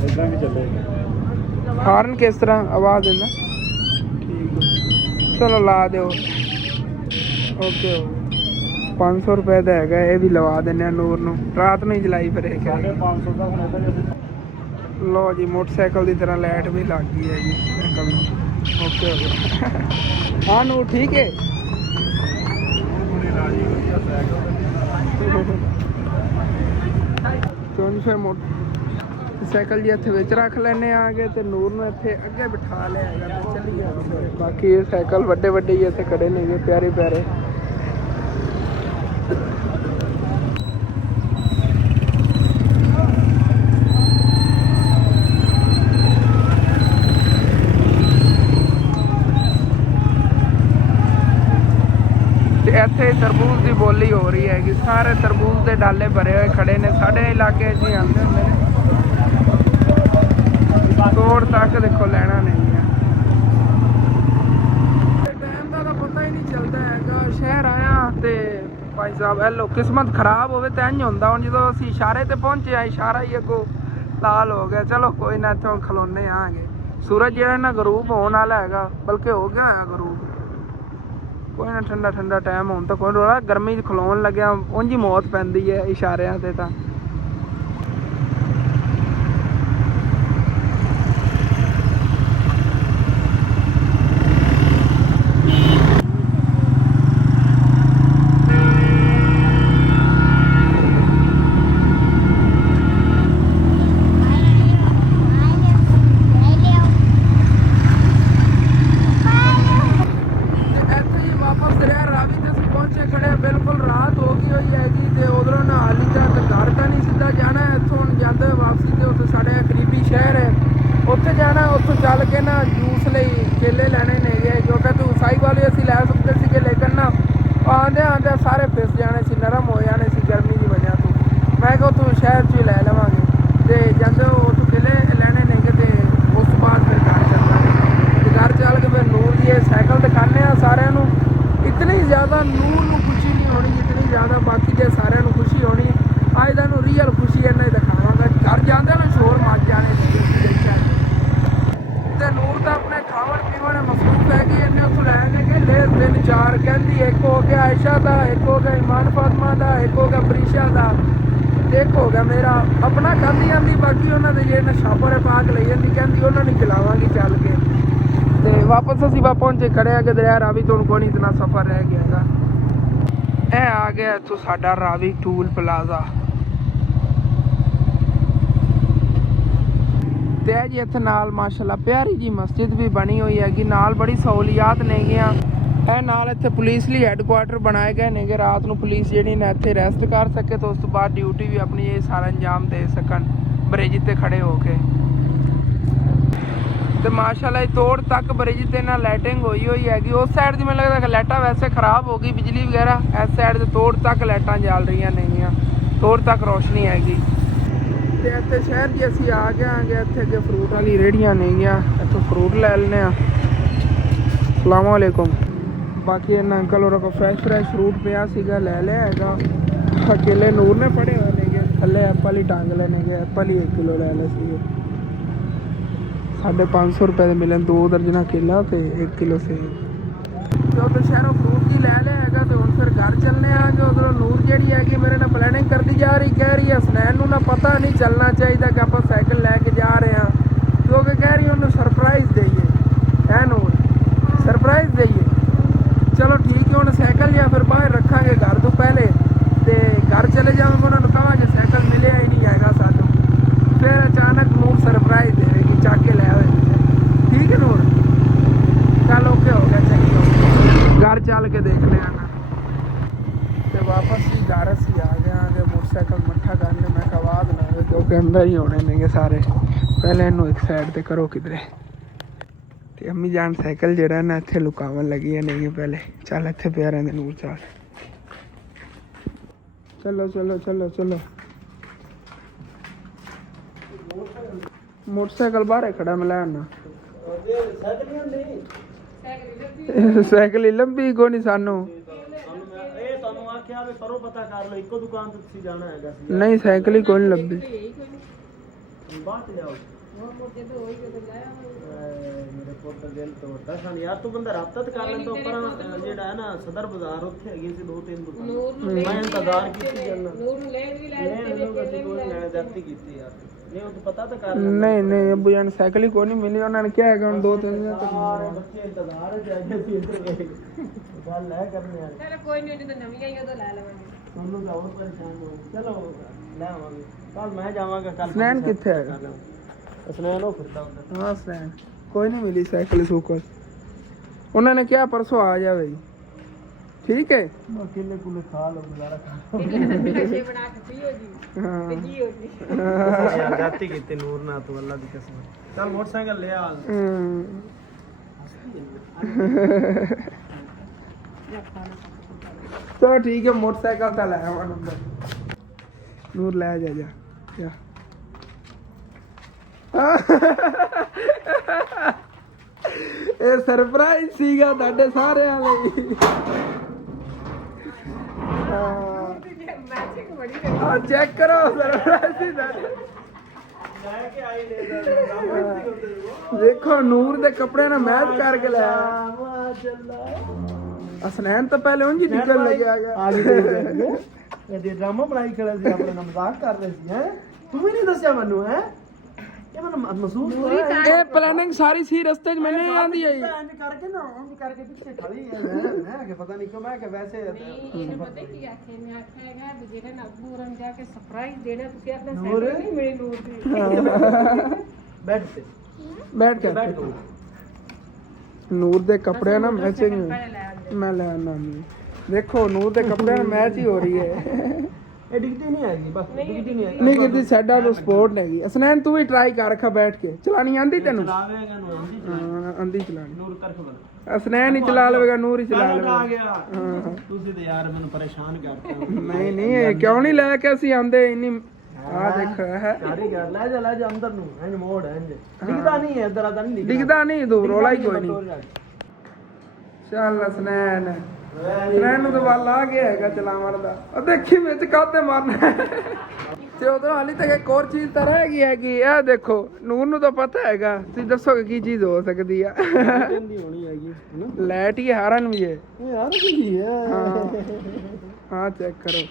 ਇਦਾਂ ਵੀ ਚੱਲੇਗਾ। ਹਾਰਨ ਕਿਸ ਤਰ੍ਹਾਂ ਆਵਾਜ਼ ਦਿੰਦਾ? ਠੀਕ ਹੈ, ਚਲੋ ਲਾ ਦਿਓ। ਓਕੇ 500 ਰੁਪਏ ਦਾ ਹੈਗਾ। ਇਹ ਵੀ ਲਵਾ ਦਿੰਦੇ ਆ ਨੂਰ ਨੂੰ। ਰਾਤ ਨੂੰ ਹੀ ਜਲਾਈ ਫਿਰ ਇਹ ਕਹਿ 500 ਦਾ ਹੁਣ ਇਹਦਾ ਵੀ ਲੋ ਜੀ ਮੋਟਰਸਾਈਕਲ ਦੀ ਤਰ੍ਹਾਂ ਲਾਈਟ ਵੀ ਲੱਗ ਗਈ ਹੈ ਜੀ ਸਾਈਕਲ ਨੂੰ। ਓਕੇ ਹੋ ਗਿਆ। ਹਾਂ ਨੂਰ ਠੀਕ ਹੈ। ਬੜੀ ਰਾਜੀ ਵਧੀਆ ਸਾਈਕਲ। ਕਿਉਂ ਫਿਰ ਸਾਈਕਲ ਜੀ ਇੱਥੇ ਵਿੱਚ ਰੱਖ ਲੈਣੇ ਆ ਗਏ ਤੇ ਨੂਰ ਨੂੰ ਇੱਥੇ ਅੱਗੇ ਬਿਠਾ ਲਿਆ ਹੈਗਾ ਤੇ ਚੱਲੀ ਜਾਂਦੇ। ਬਾਕੀ ਇਹ ਸਾਈਕਲ ਵੱਡੇ ਵੱਡੇ ਹੀ ਇੱਥੇ ਖੜੇ ਨੇਗੇ ਪਿਆਰੇ ਪਿਆਰੇ। ਤੇ ਇੱਥੇ ਤਰਬੂਜ਼ ਦੀ ਬੋਲੀ ਹੋ ਰਹੀ ਹੈਗੀ। ਸਾਰੇ ਤਰਬੂਜ਼ ਦੇ ਡਾਲੇ ਭਰੇ ਹੋਏ ਖੜੇ ਨੇ। ਸਾਡੇ ਇਲਾਕੇ 'ਚ ਹੀ ਆਉਂਦੇ ਹੁੰਦੇ ਨੇ। ਤੋੜ ਤੱਕ ਦੇਖੋ ਲੈਣਾ ਨਹੀਂ ਹੈ। ਟਾਈਮ ਦਾ ਤਾਂ ਪਤਾ ਹੀ ਨਹੀਂ ਚੱਲਦਾ ਹੈਗਾ। ਸ਼ਹਿਰ ਆਇਆ ਤੇ ਭਾਈ ਸਾਹਿਬ ਹੈਲੋ ਕਿਸਮਤ ਖਰਾਬ ਹੋਵੇ ਤਾਂ ਇੰਝ ਹੁੰਦਾ। ਹੁਣ ਜਦੋਂ ਅਸੀਂ ਇਸ਼ਾਰੇ ਤੇ ਪਹੁੰਚੇ ਆ ਇਸ਼ਾਰਾ ਹੀ ਅੱਗੋਂ ਲਾਲ ਹੋ ਗਿਆ। ਚਲੋ ਕੋਈ ਨਾ ਇੱਥੋਂ ਖਲੋਨੇ ਆਂਗੇ। ਸੂਰਜ ਜਿਹੜਾ ਨਾ ਗਰੂਬ ਹੋਣ ਵਾਲਾ ਹੈਗਾ ਬਲਕਿ ਹੋ ਗਿਆ ਹੋਇਆ ਗਰੂਬ। ਕੋਈ ਨਾ ਠੰਡਾ ਠੰਡਾ ਟਾਈਮ ਹੁਣ ਤਾਂ ਕੋਈ ਰੋਲਾ। ਗਰਮੀ 'ਚ ਖਲੋਣ ਲੱਗਿਆ ਉਂਝ ਹੀ ਮੌਤ ਪੈਂਦੀ ਹੈ ਇਸ਼ਾਰਿਆਂ ਤੇ ਤਾਂ। ਬਿਲਕੁਲ ਰਾਤ ਹੋ ਗਈ ਹੋਈ ਹੈਗੀ ਤੇ ਉਧਰੋਂ ਨਾ ਹਾਲੀ ਤੱਕ ਘਰ ਤਾਂ ਨਹੀਂ ਸਿੱਧਾ ਜਾਣਾ। ਇੱਥੋਂ ਜਾਂਦੇ ਵਾਪਸੀ ਤੇ ਉੱਥੇ ਸਾਡੇ ਕਰੀਬੀ ਸ਼ਹਿਰ ਹੈ ਉੱਥੇ ਜਾਣਾ। ਉੱਥੋਂ ਚੱਲ ਕੇ ਨਾ ਜੂਸ ਲਈ ਕੇਲੇ ਲੈਣੇ ਨੇਗੇ ਕਿਉਂਕਿ ਤੂੰ ਸਾਈ ਵਾਲੇ ਅਸੀਂ ਲੈ ਸਕਦੇ ਸੀਗੇ ਲੇਕਿਨ ਨਾ ਆਉਂਦੇ ਆਉਂਦੇ ਸਾਰੇ ਫਿਸ ਜਾਣੇ ਸੀ, ਨਰਮ ਹੋ ਜਾਣੇ ਸੀ ਗਰਮੀ ਦੀ ਵਜ੍ਹਾ ਤੋਂ। ਮੈਂ ਕਿਹਾ ਤੂੰ ਸ਼ਹਿਰ 'ਚ ਹੀ ਲੈ ਲਵਾਂਗੇ ਤੇ ਜਾਂਦੇ ਉੱਥੋਂ ਕੇਲੇ ਲੈਣੇ ਨੇਗੇ ਤੇ ਉਸ ਤੋਂ ਬਾਅਦ ਫਿਰ ਘਰ ਚੱਲਾਂਗੇ। ਤੇ ਘਰ ਚੱਲ ਕੇ ਫਿਰ ਨੂਰ ਦੀ ਇਹ ਸਾਈਕਲ ਦਿਖਾਉਂਦੇ ਆ ਸਾਰਿਆਂ ਨੂੰ। ਇਤਨੀ ਜ਼ਿਆਦਾ ਨੂਰ ਨੂੰ ਖੁਸ਼ੀ ਨਹੀਂ ਹੋਣੀ ਜਿਤਨੀ ਜ਼ਿਆਦਾ ਬਾਕੀ ਦੇ ਸਾਰਿਆਂ ਨੂੰ ਖੁਸ਼ੀ ਹੋਣੀ। ਅੱਜ ਦਾ ਨੂੰ ਰੀਅਲ ਖੁਸ਼ੀ ਇਹਨਾਂ ਹੀ ਦਿਖਾਵਾਂਗਾ। ਘਰ ਜਾਂਦੇ ਨਾ ਸ਼ੋਰ ਮੱਚ ਜਾਣੇ ਤੇ ਨੂਰ ਤਾਂ ਆਪਣੇ ਖਾਵਣ ਪੀਵਣ ਮਸਰੂਫ ਹੈਗੀ। ਇਹਨੇ ਉੱਥੋਂ ਲੈ ਕੇ ਕੇਲੇ 3-4 ਕਹਿੰਦੀ ਇੱਕ ਹੋ ਗਿਆ ਆਇਸ਼ਾ ਦਾ, ਇੱਕ ਹੋ ਗਿਆ ਇਮਾਨ ਫਾਤਮਾ ਦਾ, ਇੱਕ ਹੋ ਗਿਆ ਪ੍ਰੀਸ਼ਾ ਦਾ, ਇੱਕ ਹੋ ਗਿਆ ਮੇਰਾ ਆਪਣਾ ਖਾਂਦੀ ਜਾਂਦੀ। ਬਾਕੀ ਉਹਨਾਂ ਦੇ ਜਿਹੜੇ ਨਸ਼ਾਪਰੇ ਪਾਕ ਲਈ ਜਾਂਦੀ ਕਹਿੰਦੀ ਉਹਨਾਂ ਨੂੰ ਖਿਲਾਵਾਂਗੀ ਚੱਲ ਕੇ। ਤੇ ਵਾਪਸ ਅਸੀਂ ਪਹੁੰਚੇ ਖੜੇ ਆ ਕਿ ਦਰਿਆ ਰਾਵੀ ਤੋਂ ਕੋਈ ਨਹੀਂ ਇਤਨਾ ਸਫ਼ਰ ਰਹਿ ਗਿਆ ਹੈਗਾ। ਇਹ ਆ ਗਿਆ ਇੱਥੋਂ ਸਾਡਾ ਰਾਵੀ ਟੂਲ ਪਲਾਜ਼ਾ। ਤੇ ਜੀ ਇੱਥੇ ਨਾਲ ਮਾਸ਼ਾਅੱਲਾ ਪਿਆਰੀ ਜੀ ਮਸਜਿਦ ਵੀ ਬਣੀ ਹੋਈ ਹੈਗੀ। ਨਾਲ ਬੜੀ ਸਹੂਲੀਅਤ ਨੇਗੀਆਂ ਇਹ ਨਾਲ ਇੱਥੇ ਪੁਲਿਸ ਲਈ ਹੈੱਡਕੁਆਟਰ ਬਣਾਏ ਗਏ ਨੇਗੇ। ਰਾਤ ਨੂੰ ਪੁਲਿਸ ਜਿਹੜੀ ਨੇ ਇੱਥੇ ਰੈਸਟ ਕਰ ਸਕੇ ਤੇ ਉਸ ਤੋਂ ਬਾਅਦ ਡਿਊਟੀ ਵੀ ਆਪਣੀ ਇਹ ਸਾਰਾ ਅੰਜਾਮ ਦੇ ਸਕਣ ਬ੍ਰਿਜ ਤੇ ਖੜੇ ਹੋ ਕੇ। ਤੇ ਮਾਸ਼ਾਅੱਲਾ ਇਹ ਤੋੜ ਤੱਕ ਬ੍ਰਿਜ ਤੇ ਨਾਲ ਲਾਈਟਿੰਗ ਹੋਈ ਹੈਗੀ। ਉਸ ਸਾਈਡ ਦੀ ਮੈਨੂੰ ਲੱਗਦਾ ਕਿ ਲਾਈਟਾਂ ਵੈਸੇ ਖਰਾਬ ਹੋ ਗਈ ਬਿਜਲੀ ਵਗੈਰਾ। ਇਸ ਸਾਈਡ ਤੇ ਤੋੜ ਤੱਕ ਲਾਈਟਾਂ ਜਲ ਰਹੀਆਂ ਨੇਗੀਆਂ, ਤੋੜ ਤੱਕ ਰੋਸ਼ਨੀ ਹੈਗੀ। ਤੇ ਇੱਥੇ ਸ਼ਹਿਰ 'ਚ ਅਸੀਂ ਆ ਗਏ ਆਂਗੇ। ਇੱਥੇ ਅੱਗੇ ਫਰੂਟ ਵਾਲੀ ਰੇਹੜੀਆਂ ਨੇਗੀਆਂ, ਇੱਥੋਂ ਫਰੂਟ ਲੈ ਲੈਂਦੇ ਹਾਂ। ਅਸਲਾਮ ਵਾਲੇਕੁਮ। ਬਾਕੀ ਇਹਨਾਂ ਅੰਕਲ ਹੋਰਾਂ ਕੋਲ ਫਰੈਸ਼ ਫਰੂਟ ਪਿਆ ਸੀਗਾ, ਲੈ ਲਿਆ ਹੈਗਾ। ਅਕੇਲੇ ਨੂਰ ਨੇ ਫੜੇ ਹੋਏ ਨੇਗੇ, ਥੱਲੇ ਐਪਲ ਹੀ ਟੰਗ ਲਏ ਨੇਗੇ। ਐਪਲ ਹੀ 1 ਕਿਲੋ ਲੈ ਲਏ ਸੀਗੇ। 550 ਰੁਪਏ ਦੇ ਮਿਲਣ 2 ਦਰਜਨਾਂ ਕੇਲਾ ਤੇ 1 ਕਿਲੋ ਸੇਬ। ਤੇ ਉਧਰ ਸ਼ਹਿਰੋਂ ਫਰੂਟ ਹੀ ਲੈ ਲਿਆ ਹੈਗਾ। ਤੇ ਹੁਣ ਫਿਰ ਘਰ ਚੱਲਨੇ ਆ ਕਿ ਉਧਰੋਂ ਨੂਰ ਜਿਹੜੀ ਹੈਗੀ ਮੇਰੇ ਨਾਲ ਪਲੈਨਿੰਗ ਕਰਦੀ ਜਾ ਰਹੀ, ਕਹਿ ਰਹੀ ਹੈ ਹਸਨੈਨ ਨੂੰ ਨਾ ਪਤਾ ਨਹੀਂ ਚੱਲਣਾ ਚਾਹੀਦਾ ਕਿ ਆਪਾਂ ਸਾਈਕਲ ਲੈ ਕੇ ਜਾ ਰਹੇ ਹਾਂ, ਕਿਉਂਕਿ ਕਹਿ ਰਹੀ ਉਹਨੂੰ ਸਰਪ੍ਰਾਈਜ਼ ਦੇਈਏ। ਹੈ ਨੂਰ, ਸਰਪ੍ਰਾਈਜ਼ ਦੇਈਏ। ਚਲੋ ਠੀਕ ਹੈ, ਹੁਣ ਸਾਈਕਲ ਜਾਂ ਫਿਰ ਬਾਹਰ ਰੱਖਾਂਗੇ ਘਰ ਤੋਂ ਪਹਿਲੇ ਤੇ ਘਰ ਚਲੇ ਜਾਵਾਂਗੇ। ਉਹਨਾਂ ਨੂੰ ਕਹਾਂਗੇ ਸਾਈਕਲ ਮਿਲਿਆ ਹੀ ਨਹੀਂ ਹੈਗਾ ਸਾਨੂੰ। ਫਿਰ ਅਚਾਨਕ ਨੂਰ ਸਰਪ੍ਰਾਈਜ਼ ਦੇਵੇਗੀ, ਚੱਕ ਕੇ ਲੈ ਆਵੇ। ਠੀਕ ਹੈ ਨੂਰ, ਚੱਲ ਓਕੇ ਹੋ ਗਿਆ, ਚੰਗੀ ਹੋ ਗਈ। ਘਰ ਚੱਲ ਕੇ ਦੇਖ ਲਿਆ ਨਾ। ਤੇ ਵਾਪਸ ਹੀ ਘਰ ਅਸੀਂ ਆ ਗਏ ਆਂਗੇ। ਮੋਟਰਸਾਈਕਲ ਮੱਠਾ ਕਰਨੇ ਮੈਂ ਕਿਹਾ ਆਵਾਜ਼ ਨਾ ਆਵੇ ਕਿਉਂਕਿ ਅੰਦਰ ਹੀ ਹੋਣੇ ਨੇਗੇ ਸਾਰੇ। ਪਹਿਲੇ ਇਹਨੂੰ ਇੱਕ ਸਾਈਡ ਤੇ ਕਰੋ ਕਿਧਰੇ। ਤੇ ਅੰਮੀ ਜਾਨ ਸਾਈਕਲ ਜਿਹੜਾ ਨਾ ਇੱਥੇ ਲੁਕਾਵਣ ਲੱਗੀ ਨਹੀਂ ਪਹਿਲੇ। ਚੱਲ ਇੱਥੇ ਪਿਆ ਰਹਿੰਦੇ ਨੂਰ, ਚੱਲ ਚਲੋ ਚਲੋ ਚਲੋ ਚਲੋ। ਮੋਟਰਸਾਈਕਲ ਬਾਹਰ ਖੜਾ ਮੈਂ ਲੈ ਆਣਾ। ਸਾਈਕਲ ਹੀ ਲੰਬੀ ਕੋ ਨਹੀਂ ਸਾਨੂੰ। ਨਹੀਂ ਸਾਈਕਲ ਹੀ ਕੋਈ ਨਹੀਂ ਲੱਭਦੀ। ਯਾਰ ਤੂੰ ਬੰਦਾ ਰਾਬਤਾ ਤੇ ਕਰ ਲੈਂਦਾ ਉੱਪਰ ਜਿਹੜਾ ਹੈ ਨਾ ਸਦਰ ਬਾਜ਼ਾਰ ਉੱਥੇ ਹੈਗੀ ਸੀ 2-3 ਦੁਕਾਨਾਂ। ਮੈਂ ਇੰਤਜ਼ਾਰ ਕੀਤੀ ਜਾਂਦਾ ਨੂਰ ਨੂੰ ਲੈਣ ਵੀ ਲੈ ਦਿੱਤੇ ਕੋਈ ਲੈਣ ਜਾਤੀ ਕੀਤੀ ਯਾਰ। ਨਹੀਂ ਉਹ ਪਤਾ ਤਾਂ ਕਰ ਨਹੀਂ ਨਹੀਂ ਅੱਬੂ ਜਾਨ ਸਾਈਕਲ ਹੀ ਕੋਈ ਨਹੀਂ ਮਿਲੀ। ਉਹਨਾਂ ਨੇ ਕਿਹਾ ਹੈਗਾ ਹੁਣ 2-3 ਦਿਨ ਤੱਕ ਬੱਚੇ ਇੰਤਜ਼ਾਰ ਚ ਆਏ ਸੀ ਇੱਥੇ ਗੱਲ ਲੈ ਕਰਨੀ ਯਾਰ। ਚਲ ਕੋਈ ਨਹੀਂ, ਜਦੋਂ ਨਵੀਂ ਆਈ ਉਦੋਂ ਲੈ ਲਵਾਂਗੇ। ਤੁਹਾਨੂੰ ਤਾਂ ਹੋਰ ਪਰੇਸ਼ਾਨ ਹੋ। ਚਲੋ ਲੈ ਆਵਾਂਗੇ ਕੱਲ। ਮੈਂ ਜਾਵਾਂਗਾ ਕੱਲ। ਹਸਨੈਨ ਕਿੱਥੇ ਹੈਗਾ? ਹਸਨੈਨ ਉਹ ਫਿਰਦਾ ਹੁੰਦਾ। ਹਾਂ ਹਸਨੈਨ ਕੋਈ ਨਹੀਂ ਮਿਲੀ ਸਾਈਕਲ ਸੂਕਲ। ਉਹਨਾਂ ਨੇ ਕਿਹਾ ਪਰਸੋਂ ਆ ਜਾਵੇ। ਠੀਕ ਹੈ ਕਿੰਨੇ ਕੁਲੇ ਖਾ ਲਓ ਗੁਜ਼ਾਰਾ ਕਰ। ਨਸ਼ੇ ਬਣਾ ਕੇ ਪੀ ਹੋ ਜੀ ਹਾਂ ਤੇ ਜੀ ਹੋ ਜੀ। ਯਾਰ ਜਾਤੀ ਕੀਤੀ ਨੂਰ ਨਾ ਤੂੰ ਅੱਲਾ ਦੀ ਕਸਮ। ਚੱਲ ਮੋਟਰਸਾਈਕਲ ਲੈ ਆ। ਚਲੋ ਠੀਕ ਹੈ, ਮੋਟਰਸਾਈਕਲ ਤਾਂ ਲੈ ਆਵਾਂ ਨੰਬਰ। ਨੂਰ ਲੈ ਜਾ। ਇਹ ਸਰਪ੍ਰਾਈਜ਼ ਸੀਗਾ ਤੁਹਾਡੇ ਸਾਰਿਆਂ ਲਈ। ਮੈਚਿੰਗ ਬੜੀ ਆ ਚੈੱਕ ਕਰੋ, ਸਰਪ੍ਰਾਈਜ਼ ਸੀ ਤੁਹਾਡੇ। ਲੈ ਕੇ ਆਈ ਨੇ ਦੇਖੋ ਨੂਰ ਦੇ ਕੱਪੜੇ ਨਾਲ ਮੈਚ ਕਰਕੇ ਲਿਆ। ਮਾਸ਼ਾਅੱਲਾ। ਹਸਨੈਨ ਤਾਂ ਪਹਿਲੇ ਉਂਝ ਹੀ ਨਿਕਲ ਲੱਗਿਆ ਗਿਆ। ਆ ਗਏ ਇਹਦੇ ਡਰਾਮਾ ਬਣਾਈ ਖੜੇ ਸੀ, ਆਪਣੇ ਨਾਲ ਮਜ਼ਾਕ ਕਰ ਰਹੇ ਸੀ। ਹੈ ਤੂੰ ਵੀ ਨਹੀਂ ਦੱਸਿਆ ਮੈਨੂੰ? ਹੈ ਇਹ ਮੈਨੂੰ ਮਹਿਸੂਸ ਹੋਇਆ ਇਹ ਪਲੈਨਿੰਗ ਸਾਰੀ ਸੀ ਰਸਤੇ 'ਚ ਮੈਨੂੰ ਨਹੀਂ ਆਂਦੀ ਆਈ। ਇੰਜ ਕਰਕੇ ਨਾ ਇੰਜ ਕਰਕੇ ਪਿੱਛੇ ਖੜੀ ਹੈ। ਮੈਂ ਕਿ ਪਤਾ ਨਹੀਂ ਕਿਉਂ, ਮੈਂ ਕਿ ਵੈਸੇ ਨਹੀਂ ਪਤਾ ਕੀ ਆਖੇ। ਮੈਂ ਆਖਿਆ ਹੈਗਾ ਵੀ ਜਿਹੜੇ ਨਾ ਅੱਬੂ ਰਨ ਜਾ ਕੇ ਸਰਪ੍ਰਾਈਜ਼ ਦੇਣਾ, ਤੁਸੀਂ ਆਪਣਾ ਨੂਰ? ਸਾਈਕਲ ਨਹੀਂ ਮਿਲੀ ਨੂਰ ਦੀ। ਬੈਠ ਤੇ ਬੈਠ ਕੇ ਬੈਠ ਤੂੰ। ਨੂਰ ਦੇ ਕੱਪੜਿਆਂ ਨਾਲ ਮੈਚਿੰਗ ਪਹਿਲੇ ਲੈ ਆਉਂਦੇ। ਮੈਂ ਲੈ ਆਣਾ। ਦੇਖੋ ਨੂਰ ਦੇ ਕੱਪੜਿਆਂ ਨਾਲ ਮੈਚ ਹੀ ਹੋ ਰਹੀ ਹੈ। ਇਹ ਡਿੱਗਦੀ ਨਹੀਂ ਆਏਗੀ, ਬਸ ਡਿੱਗਦੀ ਨਹੀਂ ਆਏਗੀ। ਨਹੀਂ ਕਿਤੇ ਸਾਡਾ ਤੋਂ ਸਪੋਰਟ ਨਹੀਂ। ਹਸਨੈਨ ਤੂੰ ਵੀ ਟਰਾਈ ਕਰ ਰੱਖਾ ਬੈਠ ਕੇ। ਚਲਾਣੀ ਆਂਦੀ ਤੈਨੂੰ? ਚਲਾਵੇਂਗਾ ਨੂੰ ਆਂਦੀ ਹਾਂ ਆਂਦੀ ਚਲਾਣੀ। ਨੂਰ ਤਰਫ ਬਣਾ ਹਸਨੈਨ ਹੀ ਚਲਾ ਲਵੇਗਾ, ਨੂਰ ਹੀ ਚਲਾ ਆ ਲਵੇਗਾ। ਗਿਆ। ਤੁਸੀਂ ਤੇ ਯਾਰ ਮੈਨੂੰ ਪਰੇਸ਼ਾਨ ਕਰਤੇ ਹੋ। ਨਹੀਂ ਨਹੀਂ ਕਿਉਂ ਨਹੀਂ ਲੈ ਕੇ ਅਸੀਂ ਆਂਦੇ ਇੰਨੀ। ਆ ਦੇਖ ਹੈ ਕਾਰੀਗਰ ਲੈ ਜਾ ਅੰਦਰ ਨੂੰ। ਇੰਜ ਮੋੜ ਹੈ ਇੰਜ ਡਿੱਗਦਾ ਨਹੀਂ ਹੈ, ਇਧਰ ਆਦਾ ਨਹੀਂ ਦਿਖਦਾ ਨਹੀਂ ਤੂੰ, ਰੋਲਾ ਹੀ ਕੋਈ ਨਹੀਂ। ਚੱਲ ਹਸਨੈਨ ਹਸਨੈਨ ਨੂੰ ਤਾਂ ਵੱਲ ਆ ਗਿਆ ਹੈਗਾ ਚਲਾਵਣ ਦਾ। ਉਹ ਦੇਖੀ ਵਿੱਚ ਕਾਹਤੇ ਮਾਰਨਾ। ਤੇ ਉਧਰ ਹਾਲੀ ਤੱਕ ਇੱਕ ਹੋਰ ਚੀਜ਼ ਤਾਂ ਰਹਿ ਗਈ ਹੈਗੀ। ਇਹ ਦੇਖੋ ਨੂਰ ਨੂੰ ਤਾਂ ਪਤਾ ਹੈਗਾ। ਤੁਸੀਂ ਦੱਸੋਗੇ ਕੀ ਚੀਜ਼ ਹੋ ਸਕਦੀ ਆ? ਦੀ ਹੋਣੀ ਹੈਗੀ ਹੈਨਾ। ਲਾਈਟ ਹੀ ਹਾਰਨ ਵੀ ਹੈ। ਉਹ ਯਾਰ ਕੀ ਹੈ? ਹਾਂ ਚੈੱਕ ਕਰੋ।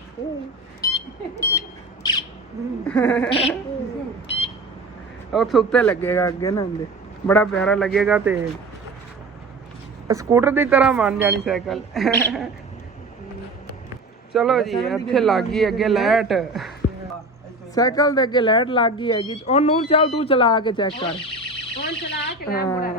ਉੱਥੇ ਉੱਤੇ ਲੱਗੇਗਾ ਅੱਗੇ ਨਾ ਇਹਦੇ, ਬੜਾ ਪਿਆਰਾ ਲੱਗੇਗਾ। ਤੇ ਸਕੂਟਰ ਦੀ ਤਰ੍ਹਾਂ ਬਣ ਜਾਣੀ ਸਾਈਕਲ। ਚਲੋ ਜੀ ਇੱਥੇ ਲੱਗ ਗਈ ਅੱਗੇ ਲਾਈਟ। ਸਾਈਕਲ ਦੇ ਅੱਗੇ ਲਾਈਟ ਲੱਗ ਗਈ ਹੈਗੀ। ਉਹ ਨੂਰ ਚੱਲ ਤੂੰ ਚਲਾ ਕੇ ਚੈੱਕ ਕਰ। ਹੁਣ ਚਲਾ ਕੇ ਲੈ ਮੁੜਾ।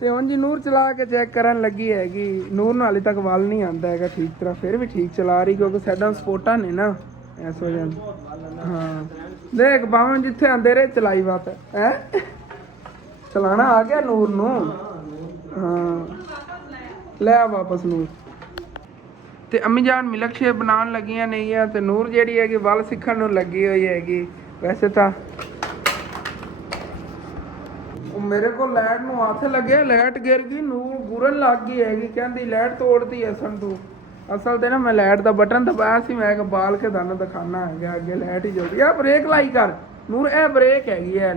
ਤੇ ਹੁਣ ਜੀ ਨੂਰ ਚਲਾ ਕੇ ਚੈੱਕ ਕਰਨ ਲੱਗੀ ਹੈਗੀ। ਨੂਰ ਨੂੰ ਹਾਲੇ ਤੱਕ ਵੱਲ ਨਹੀਂ ਆਉਂਦਾ ਹੈਗਾ ਠੀਕ ਤਰ੍ਹਾਂ, ਫਿਰ ਵੀ ਠੀਕ ਚਲਾ ਰਹੀ ਕਿਉਂਕਿ ਸਾਡਾ ਸਪੋਰਟਾਂ ਨੇ ਨਾ ਇਸ ਵਜ੍ਹਾ ਨਾਲ। ਹਾਂ ਦੇਖ ਬਾਵੇਂ ਜਿੱਥੇ ਆਂਦੇ ਰਹੇ ਚਲਾਈ ਬਾਤ ਹੈ ਚਲਾਣਾ ਆ ਗਿਆ ਨੂਰ ਨੂੰ। ਹਾਂ ਲੈ ਆ ਵਾਪਸ ਨੂਰ। ਤੇ ਅੰਮੀ ਜਾਨ ਮਿਲਕ ਸ਼ੇਕ ਬਣਾਉਣ ਲੱਗੀਆਂ ਨੇਗੀਆਂ ਤੇ ਨੂਰ ਜਿਹੜੀ ਹੈਗੀ ਵੱਲ ਸਿੱਖਣ ਨੂੰ ਲੱਗੀ ਹੋਈ ਹੈਗੀ। ਵੈਸੇ ਤਾਂ ਮੇਰੇ ਕੋਲ ਲਾਈਟ ਨੂੰ ਹੱਥ ਲੱਗਿਆ, ਲਾਈਟ ਗਿਰ ਗਈ, ਨੂਰ ਗੁਰਨ ਲੱਗ ਗਈ ਹੈਗੀ, ਕਹਿੰਦੀ ਲਾਈਟ ਤੋੜਤੀ ਅਸਲ ਤੂੰ। ਅਸਲ ਤੇ ਨਾ ਮੈਂ ਲਾਈਟ ਦਾ ਬਟਨ ਦਬਾਇਆ ਸੀ, ਮੈਂ ਕਿ ਬਾਲ ਕੇ ਤੁਹਾਨੂੰ ਦਿਖਾਣਾ ਹੈਗਾ ਅੱਗੇ ਲਾਈਟ ਹੀ ਜਲਦੀ। ਆ ਬ੍ਰੇਕ ਲਾਈ ਕਰ ਨੂਰ, ਇਹ ਬ੍ਰੇਕ ਹੈਗੀ ਹੈ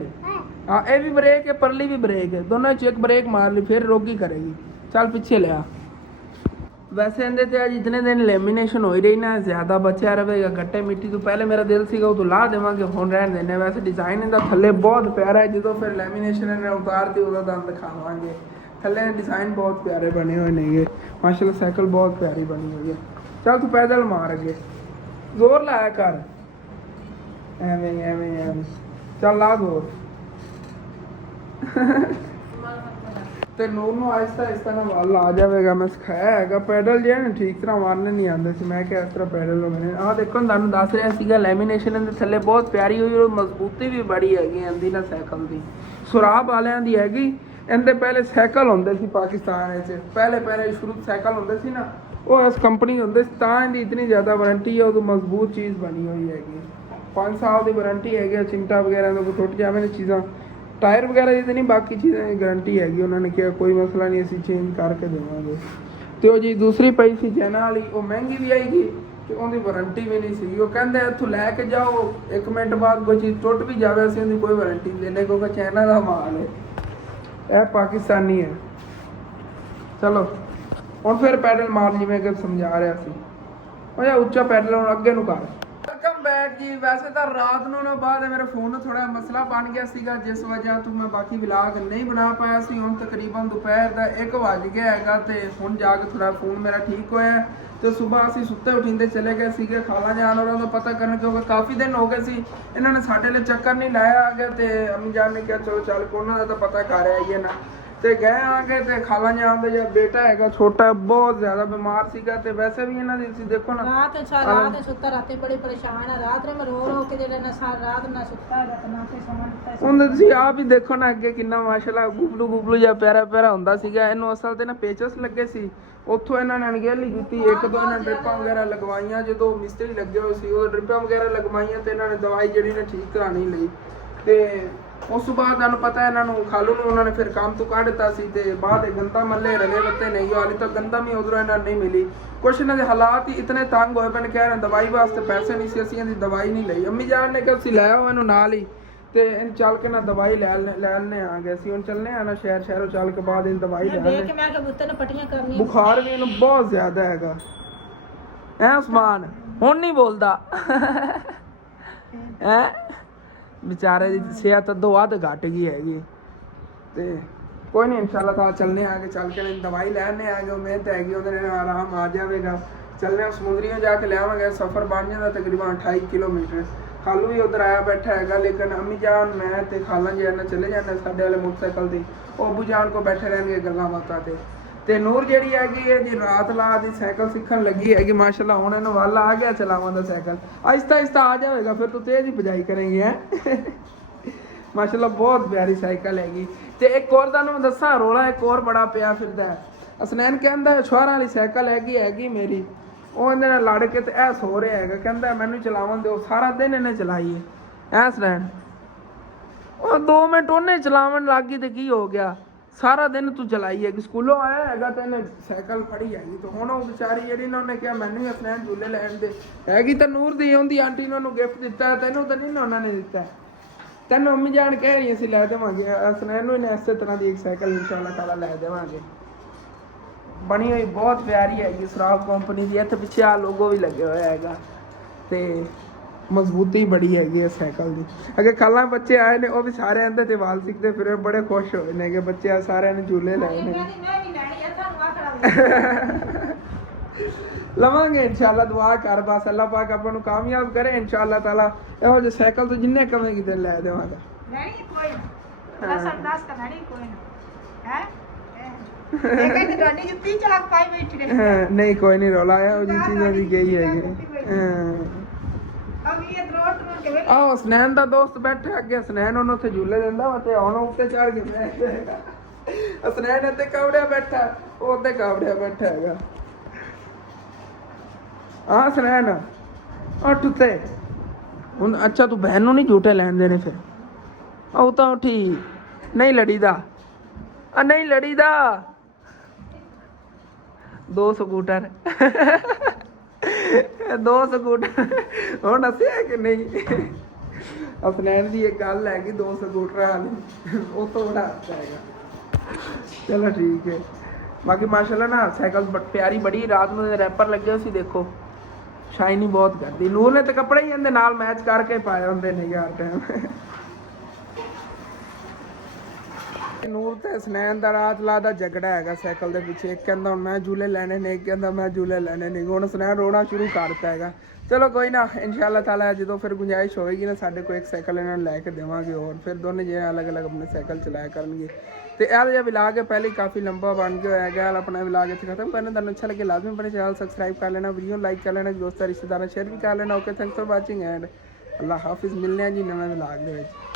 ਹਾਂ, ਇਹ ਵੀ ਬ੍ਰੇਕ ਹੈ, ਪਰਲੀ ਵੀ ਬ੍ਰੇਕ ਹੈ, ਦੋਨਾਂ ਚ ਇੱਕ ਬ੍ਰੇਕ ਮਾਰ ਲਈ ਫਿਰ ਰੋਕੀ ਕਰੇਗੀ। ਚੱਲ ਪਿੱਛੇ ਲਿਆ। ਵੈਸੇ ਇਹਦੇ ਤੇ ਅੱਜ ਇਤਨੇ ਦਿਨ ਲੈਮੀਨੇਸ਼ਨ ਹੋ ਹੀ ਰਹੀ ਨਾ, ਜ਼ਿਆਦਾ ਬਚਿਆ ਰਹੇਗਾ ਗੱਟੇ ਮਿੱਟੀ ਤੋਂ। ਪਹਿਲੇ ਮੇਰਾ ਦਿਲ ਸੀਗਾ ਉਹ ਤੋਂ ਲਾ ਦੇਵਾਂਗੇ, ਹੁਣ ਰਹਿਣ ਦਿੰਦੇ। ਵੈਸੇ ਡਿਜ਼ਾਈਨ ਇਹਦਾ ਥੱਲੇ ਬਹੁਤ ਪਿਆਰਾ ਹੈ, ਜਦੋਂ ਫਿਰ ਲੈਮੀਨੇਸ਼ਨ ਇਹਨੇ ਉਤਾਰਤੀ ਉਹਦਾ ਤੁਹਾਨੂੰ ਦਿਖਾਵਾਂਗੇ। ਥੱਲੇ ਡਿਜ਼ਾਈਨ ਬਹੁਤ ਪਿਆਰੇ ਬਣੇ ਹੋਏ ਨੇਗੇ ਮਾਸ਼ਾਅੱਲਾ, ਸਾਈਕਲ ਬਹੁਤ ਪਿਆਰੀ ਬਣੀ ਹੋਈ ਹੈ। ਚੱਲ ਤੂੰ ਪੈਦਲ ਮਾਰ ਅੱਗੇ, ਜ਼ੋਰ ਲਾਇਆ ਕਰ, ਐਵੇਂ ਐਵੇਂ ਐਵੇਂ ਚੱਲ ਲਾ ਜ਼ੋਰ। ਤੇ ਨੂਰ ਨੂੰ ਆਹਿਸਤਾ ਆਹਿਸਤਾ ਨਾਲ ਵੱਲ ਆ ਜਾਵੇਗਾ। ਮੈਂ ਸਿਖਾਇਆ ਹੈਗਾ ਪੈਡਲ ਜਿਹੜਾ ਨਾ ਠੀਕ ਤਰ੍ਹਾਂ ਮਾਰਨੇ ਨਹੀਂ ਆਉਂਦੇ ਸੀ, ਮੈਂ ਕਿਹਾ ਇਸ ਤਰ੍ਹਾਂ ਪੈਡਲ ਹੁੰਦੇ ਨੇ। ਆਹ ਦੇਖੋ ਤੁਹਾਨੂੰ ਦੱਸ ਰਿਹਾ ਸੀਗਾ ਲੈਮੀਨੇਸ਼ਨ ਦੇ ਥੱਲੇ ਬਹੁਤ ਪਿਆਰੀ ਹੋਈ, ਔਰ ਮਜ਼ਬੂਤੀ ਵੀ ਬੜੀ ਹੈਗੀ ਇਹਦੀ ਨਾ ਸਾਈਕਲ ਦੀ। ਸੁਰਾਬ ਵਾਲਿਆਂ ਦੀ ਹੈਗੀ। ਇਹਦੇ ਪਹਿਲੇ ਸਾਈਕਲ ਹੁੰਦੇ ਸੀ ਪਾਕਿਸਤਾਨ ਵਿੱਚ, ਪਹਿਲੇ ਸ਼ੁਰੂ ਸਾਈਕਲ ਹੁੰਦੇ ਸੀ ਨਾ, ਉਹ ਇਸ ਕੰਪਨੀ ਹੁੰਦੇ ਸੀ, ਤਾਂ ਇਹਦੀ ਇਤਨੀ ਜ਼ਿਆਦਾ ਵਾਰੰਟੀ ਹੈ, ਉਹ ਮਜ਼ਬੂਤ ਚੀਜ਼ ਬਣੀ ਹੋਈ ਹੈਗੀ। 5 ਸਾਲ ਦੀ ਵਾਰੰਟੀ ਹੈਗੀ। ਚਿਮਟਾ ਵਗੈਰਾ ਤੋਂ ਟੁੱਟ ਜਾਵੇ ਨਾ ਚੀਜ਼ਾਂ, ਟਾਇਰ ਵਗੈਰਾ ਦੀ ਤਾਂ ਨਹੀਂ, ਬਾਕੀ ਚੀਜ਼ਾਂ ਦੀ ਗਾਰੰਟੀ ਹੈਗੀ। ਉਹਨਾਂ ਨੇ ਕਿਹਾ ਕੋਈ ਮਸਲਾ ਨਹੀਂ, ਅਸੀਂ ਚੇਂਜ ਕਰਕੇ ਦੇਵਾਂਗੇ। ਤੇ ਉਹ ਜੀ ਦੂਸਰੀ ਪਈ ਸੀ ਜੈਨਾ ਵਾਲੀ, ਉਹ ਮਹਿੰਗੀ ਵੀ ਆਏਗੀ ਤੇ ਉਹਦੀ ਵਾਰੰਟੀ ਵੀ ਨਹੀਂ ਸੀਗੀ। ਉਹ ਕਹਿੰਦੇ ਇੱਥੋਂ ਲੈ ਕੇ ਜਾਓ, 1 ਮਿੰਟ ਬਾਅਦ ਕੋਈ ਚੀਜ਼ ਟੁੱਟ ਵੀ ਜਾਵੇ ਅਸੀਂ ਉਹਦੀ ਕੋਈ ਵਾਰੰਟੀ ਨਹੀਂ ਦਿੰਦੇ, ਕਿਉਂਕਿ ਚਾਈਨਾ ਦਾ ਮਾਲ ਹੈ, ਇਹ ਪਾਕਿਸਤਾਨੀ ਹੈ। ਚਲੋ ਹੁਣ ਫਿਰ ਪੈਡਲ ਮਾਰ ਜਿਵੇਂ ਕਿ ਸਮਝਾ ਰਿਹਾ ਸੀ। ਉਹ ਯਾ ਉੱਚਾ ਪੈਡਲ ਹੁਣ ਅੱਗੇ ਨੂੰ ਕਰ। ਵੈਲਕਮ ਬੈਕ ਜੀ। ਵੈਸੇ ਤਾਂ ਰਾਤ ਨੂੰ ਨਾ ਬਾਅਦ ਮੇਰੇ ਫੋਨ ਨੂੰ ਥੋੜਾ ਮਸਲਾ ਬਣ ਗਿਆ ਸੀਗਾ, ਜਿਸ ਵਜ੍ਹਾ ਤੋਂ ਮੈਂ ਬਾਕੀ ਵਲੌਗ ਨਹੀਂ ਬਣਾ ਪਾਇਆ ਸੀ। ਹੁਣ ਤਕਰੀਬਨ ਦੁਪਹਿਰ ਦਾ 1 ਵੱਜ ਗਿਆ ਹੈਗਾ ਤੇ ਹੁਣ ਜਾ ਕੇ ਥੋੜਾ ਫੋਨ ਮੇਰਾ ਠੀਕ ਹੋਇਆ। ਤੇ ਸਵੇਰ ਅਸੀਂ ਸੁੱਤੇ ਉਠਿੰਦੇ ਚਲੇ ਗਏ ਸੀਗੇ ਖਾਲਾ ਜਾਨ ਉਹਨਾਂ ਦਾ ਪਤਾ ਕਰਨ, ਕਿਉਂਕਿ ਕਾਫੀ ਦਿਨ ਹੋ ਗਏ ਸੀ ਇਹਨਾਂ ਨੇ ਸਾਡੇ ਲਈ ਚੱਕਰ ਨਹੀਂ ਲਾਇਆ ਆ ਗਿਆ। ਤੇ ਅੰਮੀ ਜਾਨ ਨੇ ਕਿਹਾ ਚਲੋ ਚੱਲ ਕੇ ਉਹਨਾਂ ਦਾ ਤਾਂ ਪਤਾ ਕਰ ਆਈਏ ਨਾ। ਤੇ ਗਏ ਆ ਗਏ ਤੇ ਖਾਲਾ ਜਾਨ ਦਾ ਜਿਹੜਾ ਬੇਟਾ ਹੈਗਾ ਛੋਟਾ, ਬਹੁਤ ਜ਼ਿਆਦਾ ਬਿਮਾਰ ਸੀਗਾ। ਤੇ ਵੈਸੇ ਵੀ ਇਹਨਾਂ ਦੀ ਤੁਸੀਂ ਦੇਖੋ ਨਾ ਰਾਤ ਸੁੱਤਾ, ਰਾਤੀ ਬੜੀ ਪਰੇਸ਼ਾਨ ਹੈ। ਰਾਤ ਨੂੰ ਮੈਂ ਰੋ ਕੇ ਜਿਹੜਾ ਨਾ ਸਾਰੀ ਰਾਤ ਨਾ ਸੁੱਤਾ ਹੈਗਾ ਤੇ ਨਾ ਕੋਈ ਸਮਾਂ ਦਿੱਤਾ। ਹੁਣ ਤੁਸੀਂ ਆਪ ਹੀ ਦੇਖੋ ਨਾ ਅੱਗੇ ਕਿੰਨਾ ਮਾਸ਼ਾਅੱਲਾ ਗੁਬਲੂ ਜਿਹਾ ਪਿਆਰਾ ਹੁੰਦਾ ਸੀਗਾ। ਇਹਨੂੰ ਅਸਲ ਤੇ ਨਾ ਪੇਚਸ ਲੱਗੇ ਸੀ, ਉੱਥੋਂ ਇਹਨਾਂ ਨੇ ਅਣਗਹਿਲੀ ਕੀਤੀ, 1-2 ਇਹਨਾਂ ਨੇ ਡ੍ਰਿਪਾਂ ਵਗੈਰਾ ਲਗਵਾਈਆਂ। ਜਦੋਂ ਮਿਸਤਰੀ ਲੱਗੇ ਹੋਏ ਸੀ ਉਹ ਡ੍ਰਿਪਾਂ ਵਗੈਰਾ ਲਗਵਾਈਆਂ ਤੇ ਇਹਨਾਂ ਨੇ ਦਵਾਈ ਜਿਹੜੀ ਨੇ ਠੀਕ ਤਰ੍ਹਾਂ ਨਹੀਂ ਲਈ। ਤੇ ਉਸ ਤੋਂ ਬਾਅਦ ਤੁਹਾਨੂੰ ਪਤਾ ਇਹਨਾਂ ਨੂੰ ਖਾਲੂ ਨੂੰ ਉਹਨਾਂ ਨੇ ਫਿਰ ਕੰਮ ਤੋਂ ਕੱਢ ਦਿੱਤਾ ਸੀ। ਤੇ ਬਾਅਦ ਗੰਦਾ ਮੱਲੇ ਰਲੇ ਬੱਤੇ ਨਹੀਂ, ਹਾਲੇ ਤੱਕ ਗੰਦਾ ਵੀ ਉਧਰੋਂ ਇਹਨਾਂ ਨੂੰ ਨਹੀਂ ਮਿਲੀ। ਕੁਛ ਇਹਨਾਂ ਦੇ ਹਾਲਾਤ ਹੀ ਇਤਨੇ ਤੰਗ ਹੋਏ ਪਏ, ਕਹਿ ਰਹੇ ਦਵਾਈ ਵਾਸਤੇ ਪੈਸੇ ਨਹੀਂ ਸੀ, ਅਸੀਂ ਇਹਦੀ ਦਵਾਈ ਨਹੀਂ ਲਈ। ਅੰਮੀ ਜਾਨ ਨੇ ਕਿਹਾ ਤੁਸੀਂ ਲੈ ਆਓ ਇਹਨੂੰ ਨਾਲ ਹੀ, ਤੇ ਇਹਨੂੰ ਚੱਲ ਕੇ ਨਾ ਦਵਾਈ ਲੈਣੇ ਆ ਗਏ ਸੀ। ਹੁਣ ਚੱਲਨੇ ਆ ਨਾ ਸ਼ਹਿਰੋਂ ਚੱਲ ਕੇ ਬਾਅਦ ਇਹਨੂੰ ਦਵਾਈ ਲੈ ਦੇਖ ਕੇ ਮੈਂ ਕਿ ਬੁੱਤੇ ਨੇ ਪੱਟੀਆਂ ਕਰਨੀਆਂ। ਬੁਖਾਰ ਵੀ ਇਹਨੂੰ ਬਹੁਤ ਜ਼ਿਆਦਾ ਹੈਗਾ। ਐ ਉਸਮਾਨ ਹੁਣ ਨਹੀਂ ਬੋਲਦਾ ਐ बेचारे की सेहत तो हद घट गई हैगी। तो कोई नहीं इंशाल्लाह ताला चलने आगे, चल के दवाई लैने आगे, उम्मीद हैगी उहदे नाल आराम आ जाएगा। चलने समुद्रियों जाके लियावांगे। सफ़र बन जाता तकरीबन 28 किलोमीटर। खालू भी उधर आया बैठा हैगा, लेकिन अम्मी जान मैं ते खाला जी ने चले जाने साडे वाले मोटरसाइकिल ते, अबू जान को बैठे रहेंगे गल्लां बातां ते। ਤੇ ਨੂਰ ਜਿਹੜੀ ਹੈਗੀ ਇਹਦੀ ਰਾਤ ਲਾ ਦੀ ਸਾਈਕਲ ਸਿੱਖਣ ਲੱਗੀ ਹੈਗੀ ਮਾਸ਼ਾਅੱਲਾ। ਹੁਣ ਇਹਨੂੰ ਵੱਲ ਆ ਗਿਆ ਚਲਾਉਣ ਦਾ ਸਾਈਕਲ, ਆਹਿਸਤਾ ਆਹਿਸਤਾ ਆ ਜਾਵੇਗਾ, ਫਿਰ ਤੂੰ ਤੇਜ਼ ਹੀ ਭਜਾਈ ਕਰੇਂਗੀ ਹੈ ਮਾਸ਼ਾਅੱਲਾ। ਬਹੁਤ ਪਿਆਰੀ ਸਾਈਕਲ ਹੈਗੀ। ਤੇ ਇੱਕ ਹੋਰ ਤੁਹਾਨੂੰ ਦੱਸਾਂ ਰੋਲਾ ਇੱਕ ਹੋਰ ਬੜਾ ਪਿਆ ਫਿਰਦਾ ਹੈ। ਅਸਨੈਨ ਕਹਿੰਦਾ ਛੁਹਾਰਾਂ ਵਾਲੀ ਸਾਈਕਲ ਹੈਗੀ ਮੇਰੀ, ਉਹ ਇਹਦੇ ਨਾਲ ਲੜ ਕੇ ਤੇ ਇਹ ਸੋ ਰਿਹਾ ਹੈਗਾ, ਕਹਿੰਦਾ ਮੈਨੂੰ ਚਲਾਵਣ ਦਿਓ। ਸਾਰਾ ਦਿਨ ਇਹਨੇ ਚਲਾਈ ਹੈ ਅਸਨੈਨ। ਉਹ 2 ਮਿੰਟ ਉਹਨੇ ਚਲਾਵਣ ਲੱਗ ਗਈ ਤੇ ਕੀ ਹੋ ਗਿਆ, ਸਾਰਾ ਦਿਨ ਤੂੰ ਚਲਾਈ ਹੈਗੀ। ਸਕੂਲੋਂ ਆਇਆ ਹੈਗਾ ਤੇ ਇਹਨੇ ਸਾਈਕਲ ਫੜੀ ਹੈਗੀ। ਤੇ ਹੁਣ ਉਹ ਵਿਚਾਰੀ ਜਿਹੜੀ ਨਾ ਉਹਨੇ ਕਿਹਾ ਮੈਨੂੰ ਅਸਨੈਨ ਝੂਲੇ ਲੈਣ ਦੇ ਹੈਗੀ, ਤਾਂ ਨੂਰ ਦੀ ਉਹਦੀ ਆਂਟੀ ਨੇ ਉਹਨੂੰ ਗਿਫਟ ਦਿੱਤਾ, ਤੈਨੂੰ ਤਾਂ ਨਹੀਂ ਨਾ ਉਹਨਾਂ ਨੇ ਦਿੱਤਾ। ਤੈਨੂੰ ਅੰਮੀ ਜਾਨ ਕਹਿ ਰਹੀ ਅਸੀਂ ਲੈ ਦੇਵਾਂਗੇ ਅਸਨੈਨ ਨੂੰ, ਇਹਨੇ ਇਸੇ ਤਰ੍ਹਾਂ ਦੀ ਇੱਕ ਸਾਈਕਲ ਇਨਸ਼ਾਅੱਲਾ ਤਾਲਾ ਲੈ ਦੇਵਾਂਗੇ। ਬਣੀ ਹੋਈ ਬਹੁਤ ਪਿਆਰੀ ਹੈਗੀ, ਸਰਾਫ ਕੰਪਨੀ ਦੀ। ਇੱਥੇ ਪਿੱਛੇ ਆ ਲੋਗੋ ਵੀ ਲੱਗਿਆ ਹੋਇਆ ਹੈਗਾ ਤੇ ਮਜ਼ਬੂਤੀ ਬੜੀ ਹੈਗੀ ਹੈ ਸਾਈਕਲ ਦੀ। ਅਗੇ ਖਾਲਾ ਬੱਚੇ ਆਏ ਨੇ ਉਹ ਵੀ ਸਾਰੇ ਅੰਦਰ ਤੇ ਵਾਲ ਸਿੱਖਦੇ ਫਿਰ, ਬੜੇ ਖੁਸ਼ ਹੋਏ ਨੇ ਕਿ ਬੱਚੇ ਸਾਰਿਆਂ ਨੇ ਝੂਲੇ ਲਏ ਨੇ। ਲਵਾਂਗੇ ਇਨਸ਼ਾਅੱਲਾ, ਦੁਆ ਕਰ ਬਸ ਅੱਲਾਹ ਪਾਕ ਆਪਾਂ ਨੂੰ ਕਾਮਯਾਬ ਕਰੇ ਇਨਸ਼ਾਅੱਲਾ ਤਾਲਾ। ਇਹੋ ਜਿਹੇ ਸਾਈਕਲ ਤੋਂ ਜਿੰਨੇ ਕਵੇਂਗੀ ਤੇ ਲੈ ਦੇਵਾਂਗਾ। ਲੈਣੀ ਕੋਈ ਨਾ, 10 10 ਦਾ ਲੈਣੀ ਕੋਈ ਨਾ ਹੈ। ਨਹੀਂ ਕੋਈ ਨਹੀਂ ਰੌਲਾ ਆਇਆ ਉਹ ਜੀ ਚੀਜ਼ਾਂ ਦੀ ਗਈ ਹੈਗੀ ਆਹ ਸਨੈਨ ਦਾ ਦੋਸਤ ਬੈਠਾ ਅੱਗੇ ਸਨੈਨ ਉਹਨੂੰ ਉੱਥੇ ਝੂਲੇ ਦਿੰਦਾ ਵਾ ਤੇ ਹੁਣ ਉੱਤੇ ਚੜ ਕੇ ਬੈਠਾ ਸਨੈਨ ਇੱਥੇ ਕਾਵੜਿਆ ਬੈਠਾ ਉਹ ਉੱਤੇ ਕਾਵੜਿਆ ਬੈਠਾ ਹੈਗਾ ਆਹ ਸਨੈਨ ਉੱਠ ਉੱਤੇ ਹੁਣ ਅੱਛਾ ਤੂੰ ਬਹਿਨ ਨੂੰ ਨਹੀਂ ਝੂਟੇ ਲੈਣ ਦੇਣੇ ਫਿਰ ਉਹ ਤਾਂ ਉੱਠੀ ਨਹੀਂ ਲੜੀਦਾ ਆ ਨਹੀਂ ਲੜੀਦਾ 2 ਸਕੂਟਰ 2 ਸਕੂਟਰ ਹੁਣ ਹੱਸਿਆ ਕਿ ਨਹੀਂ ਅਸਨੈਨ ਦੀ ਇੱਕ ਗੱਲ ਹੈ ਕਿ 2 ਸਕੂਟਰਾਂ ਵਾਲੀ ਉਹ ਤੋਂ ਬੜਾ ਹੱਸਾ ਹੈਗਾ ਚਲੋ ਠੀਕ ਹੈ ਬਾਕੀ ਮਾਸ਼ਾਅੱਲਾ ਨਾ ਸਾਈਕਲ ਪਿਆਰੀ ਬੜੀ ਰਾਤ ਨੂੰ ਰੈਪਰ ਲੱਗੇ ਹੋਏ ਸੀ ਦੇਖੋ ਸ਼ਾਈਨੀ ਬਹੁਤ ਕਰਦੀ ਨੂਰ ਨੇ ਤਾਂ ਕੱਪੜੇ ਹੀ ਇਹਦੇ ਨਾਲ ਮੈਚ ਕਰਕੇ ਪਾਏ ਹੁੰਦੇ ਨੇ ਯਾਰ ਟਾਈਮ ਨੂਰ ਤੇ ਹਸਨੈਨ ਦਾ ਰਾਤ ਲਾ ਦਾ ਝਗੜਾ ਹੈਗਾ ਸਾਈਕਲ ਦੇ ਪਿੱਛੇ ਇੱਕ ਕਹਿੰਦਾ ਹੁਣ ਮੈਂ ਝੂਲੇ ਲੈਣੇ ਨੇ ਇੱਕ ਕਹਿੰਦਾ ਮੈਂ ਝੂਲੇ ਲੈਣੇ ਨੇ ਹੁਣ ਹਸਨੈਨ ਰੋਣਾ ਸ਼ੁਰੂ ਕਰਤਾ ਹੈਗਾ ਚਲੋ ਕੋਈ ਨਾ ਇਨਸ਼ਾਅੱਲਾ ਤਾਲਾ ਜਦੋਂ ਫਿਰ ਗੁੰਜਾਇਸ਼ ਹੋਏਗੀ ਨਾ ਸਾਡੇ ਕੋਲ ਇੱਕ ਸਾਈਕਲ ਇਹਨਾਂ ਨੂੰ ਲੈ ਕੇ ਦੇਵਾਂਗੇ ਹੋਰ ਫਿਰ ਦੋਨੇ ਜਿਹੜੇ ਅਲੱਗ-ਅਲੱਗ ਆਪਣੇ ਸਾਈਕਲ ਚਲਾਇਆ ਕਰਨਗੇ ਤੇ ਇਹ ਜਿਹਾ ਵਿਲਾਗ ਹੈ ਪਹਿਲੇ ਕਾਫੀ ਲੰਬਾ ਬਣ ਗਿਆ ਹੋਇਆ ਆਪਣਾ ਵਿਲਾਗ ਇੱਥੇ ਖਤਮ ਕਰਨਾ ਤੁਹਾਨੂੰ ਅੱਛਾ ਲੱਗੇ ਲਾਜ਼ਮੀ ਆਪਣੇ ਚੈਨਲ ਸਬਸਕ੍ਰਾइब कर लेना वीडियो लाइक कर लेना दोस्तों रिश्तेदारों शेयर भी कर लेना okay thanks for watching and अल्लाह हाफिज़ मिलने जी नवे विलाग दे विच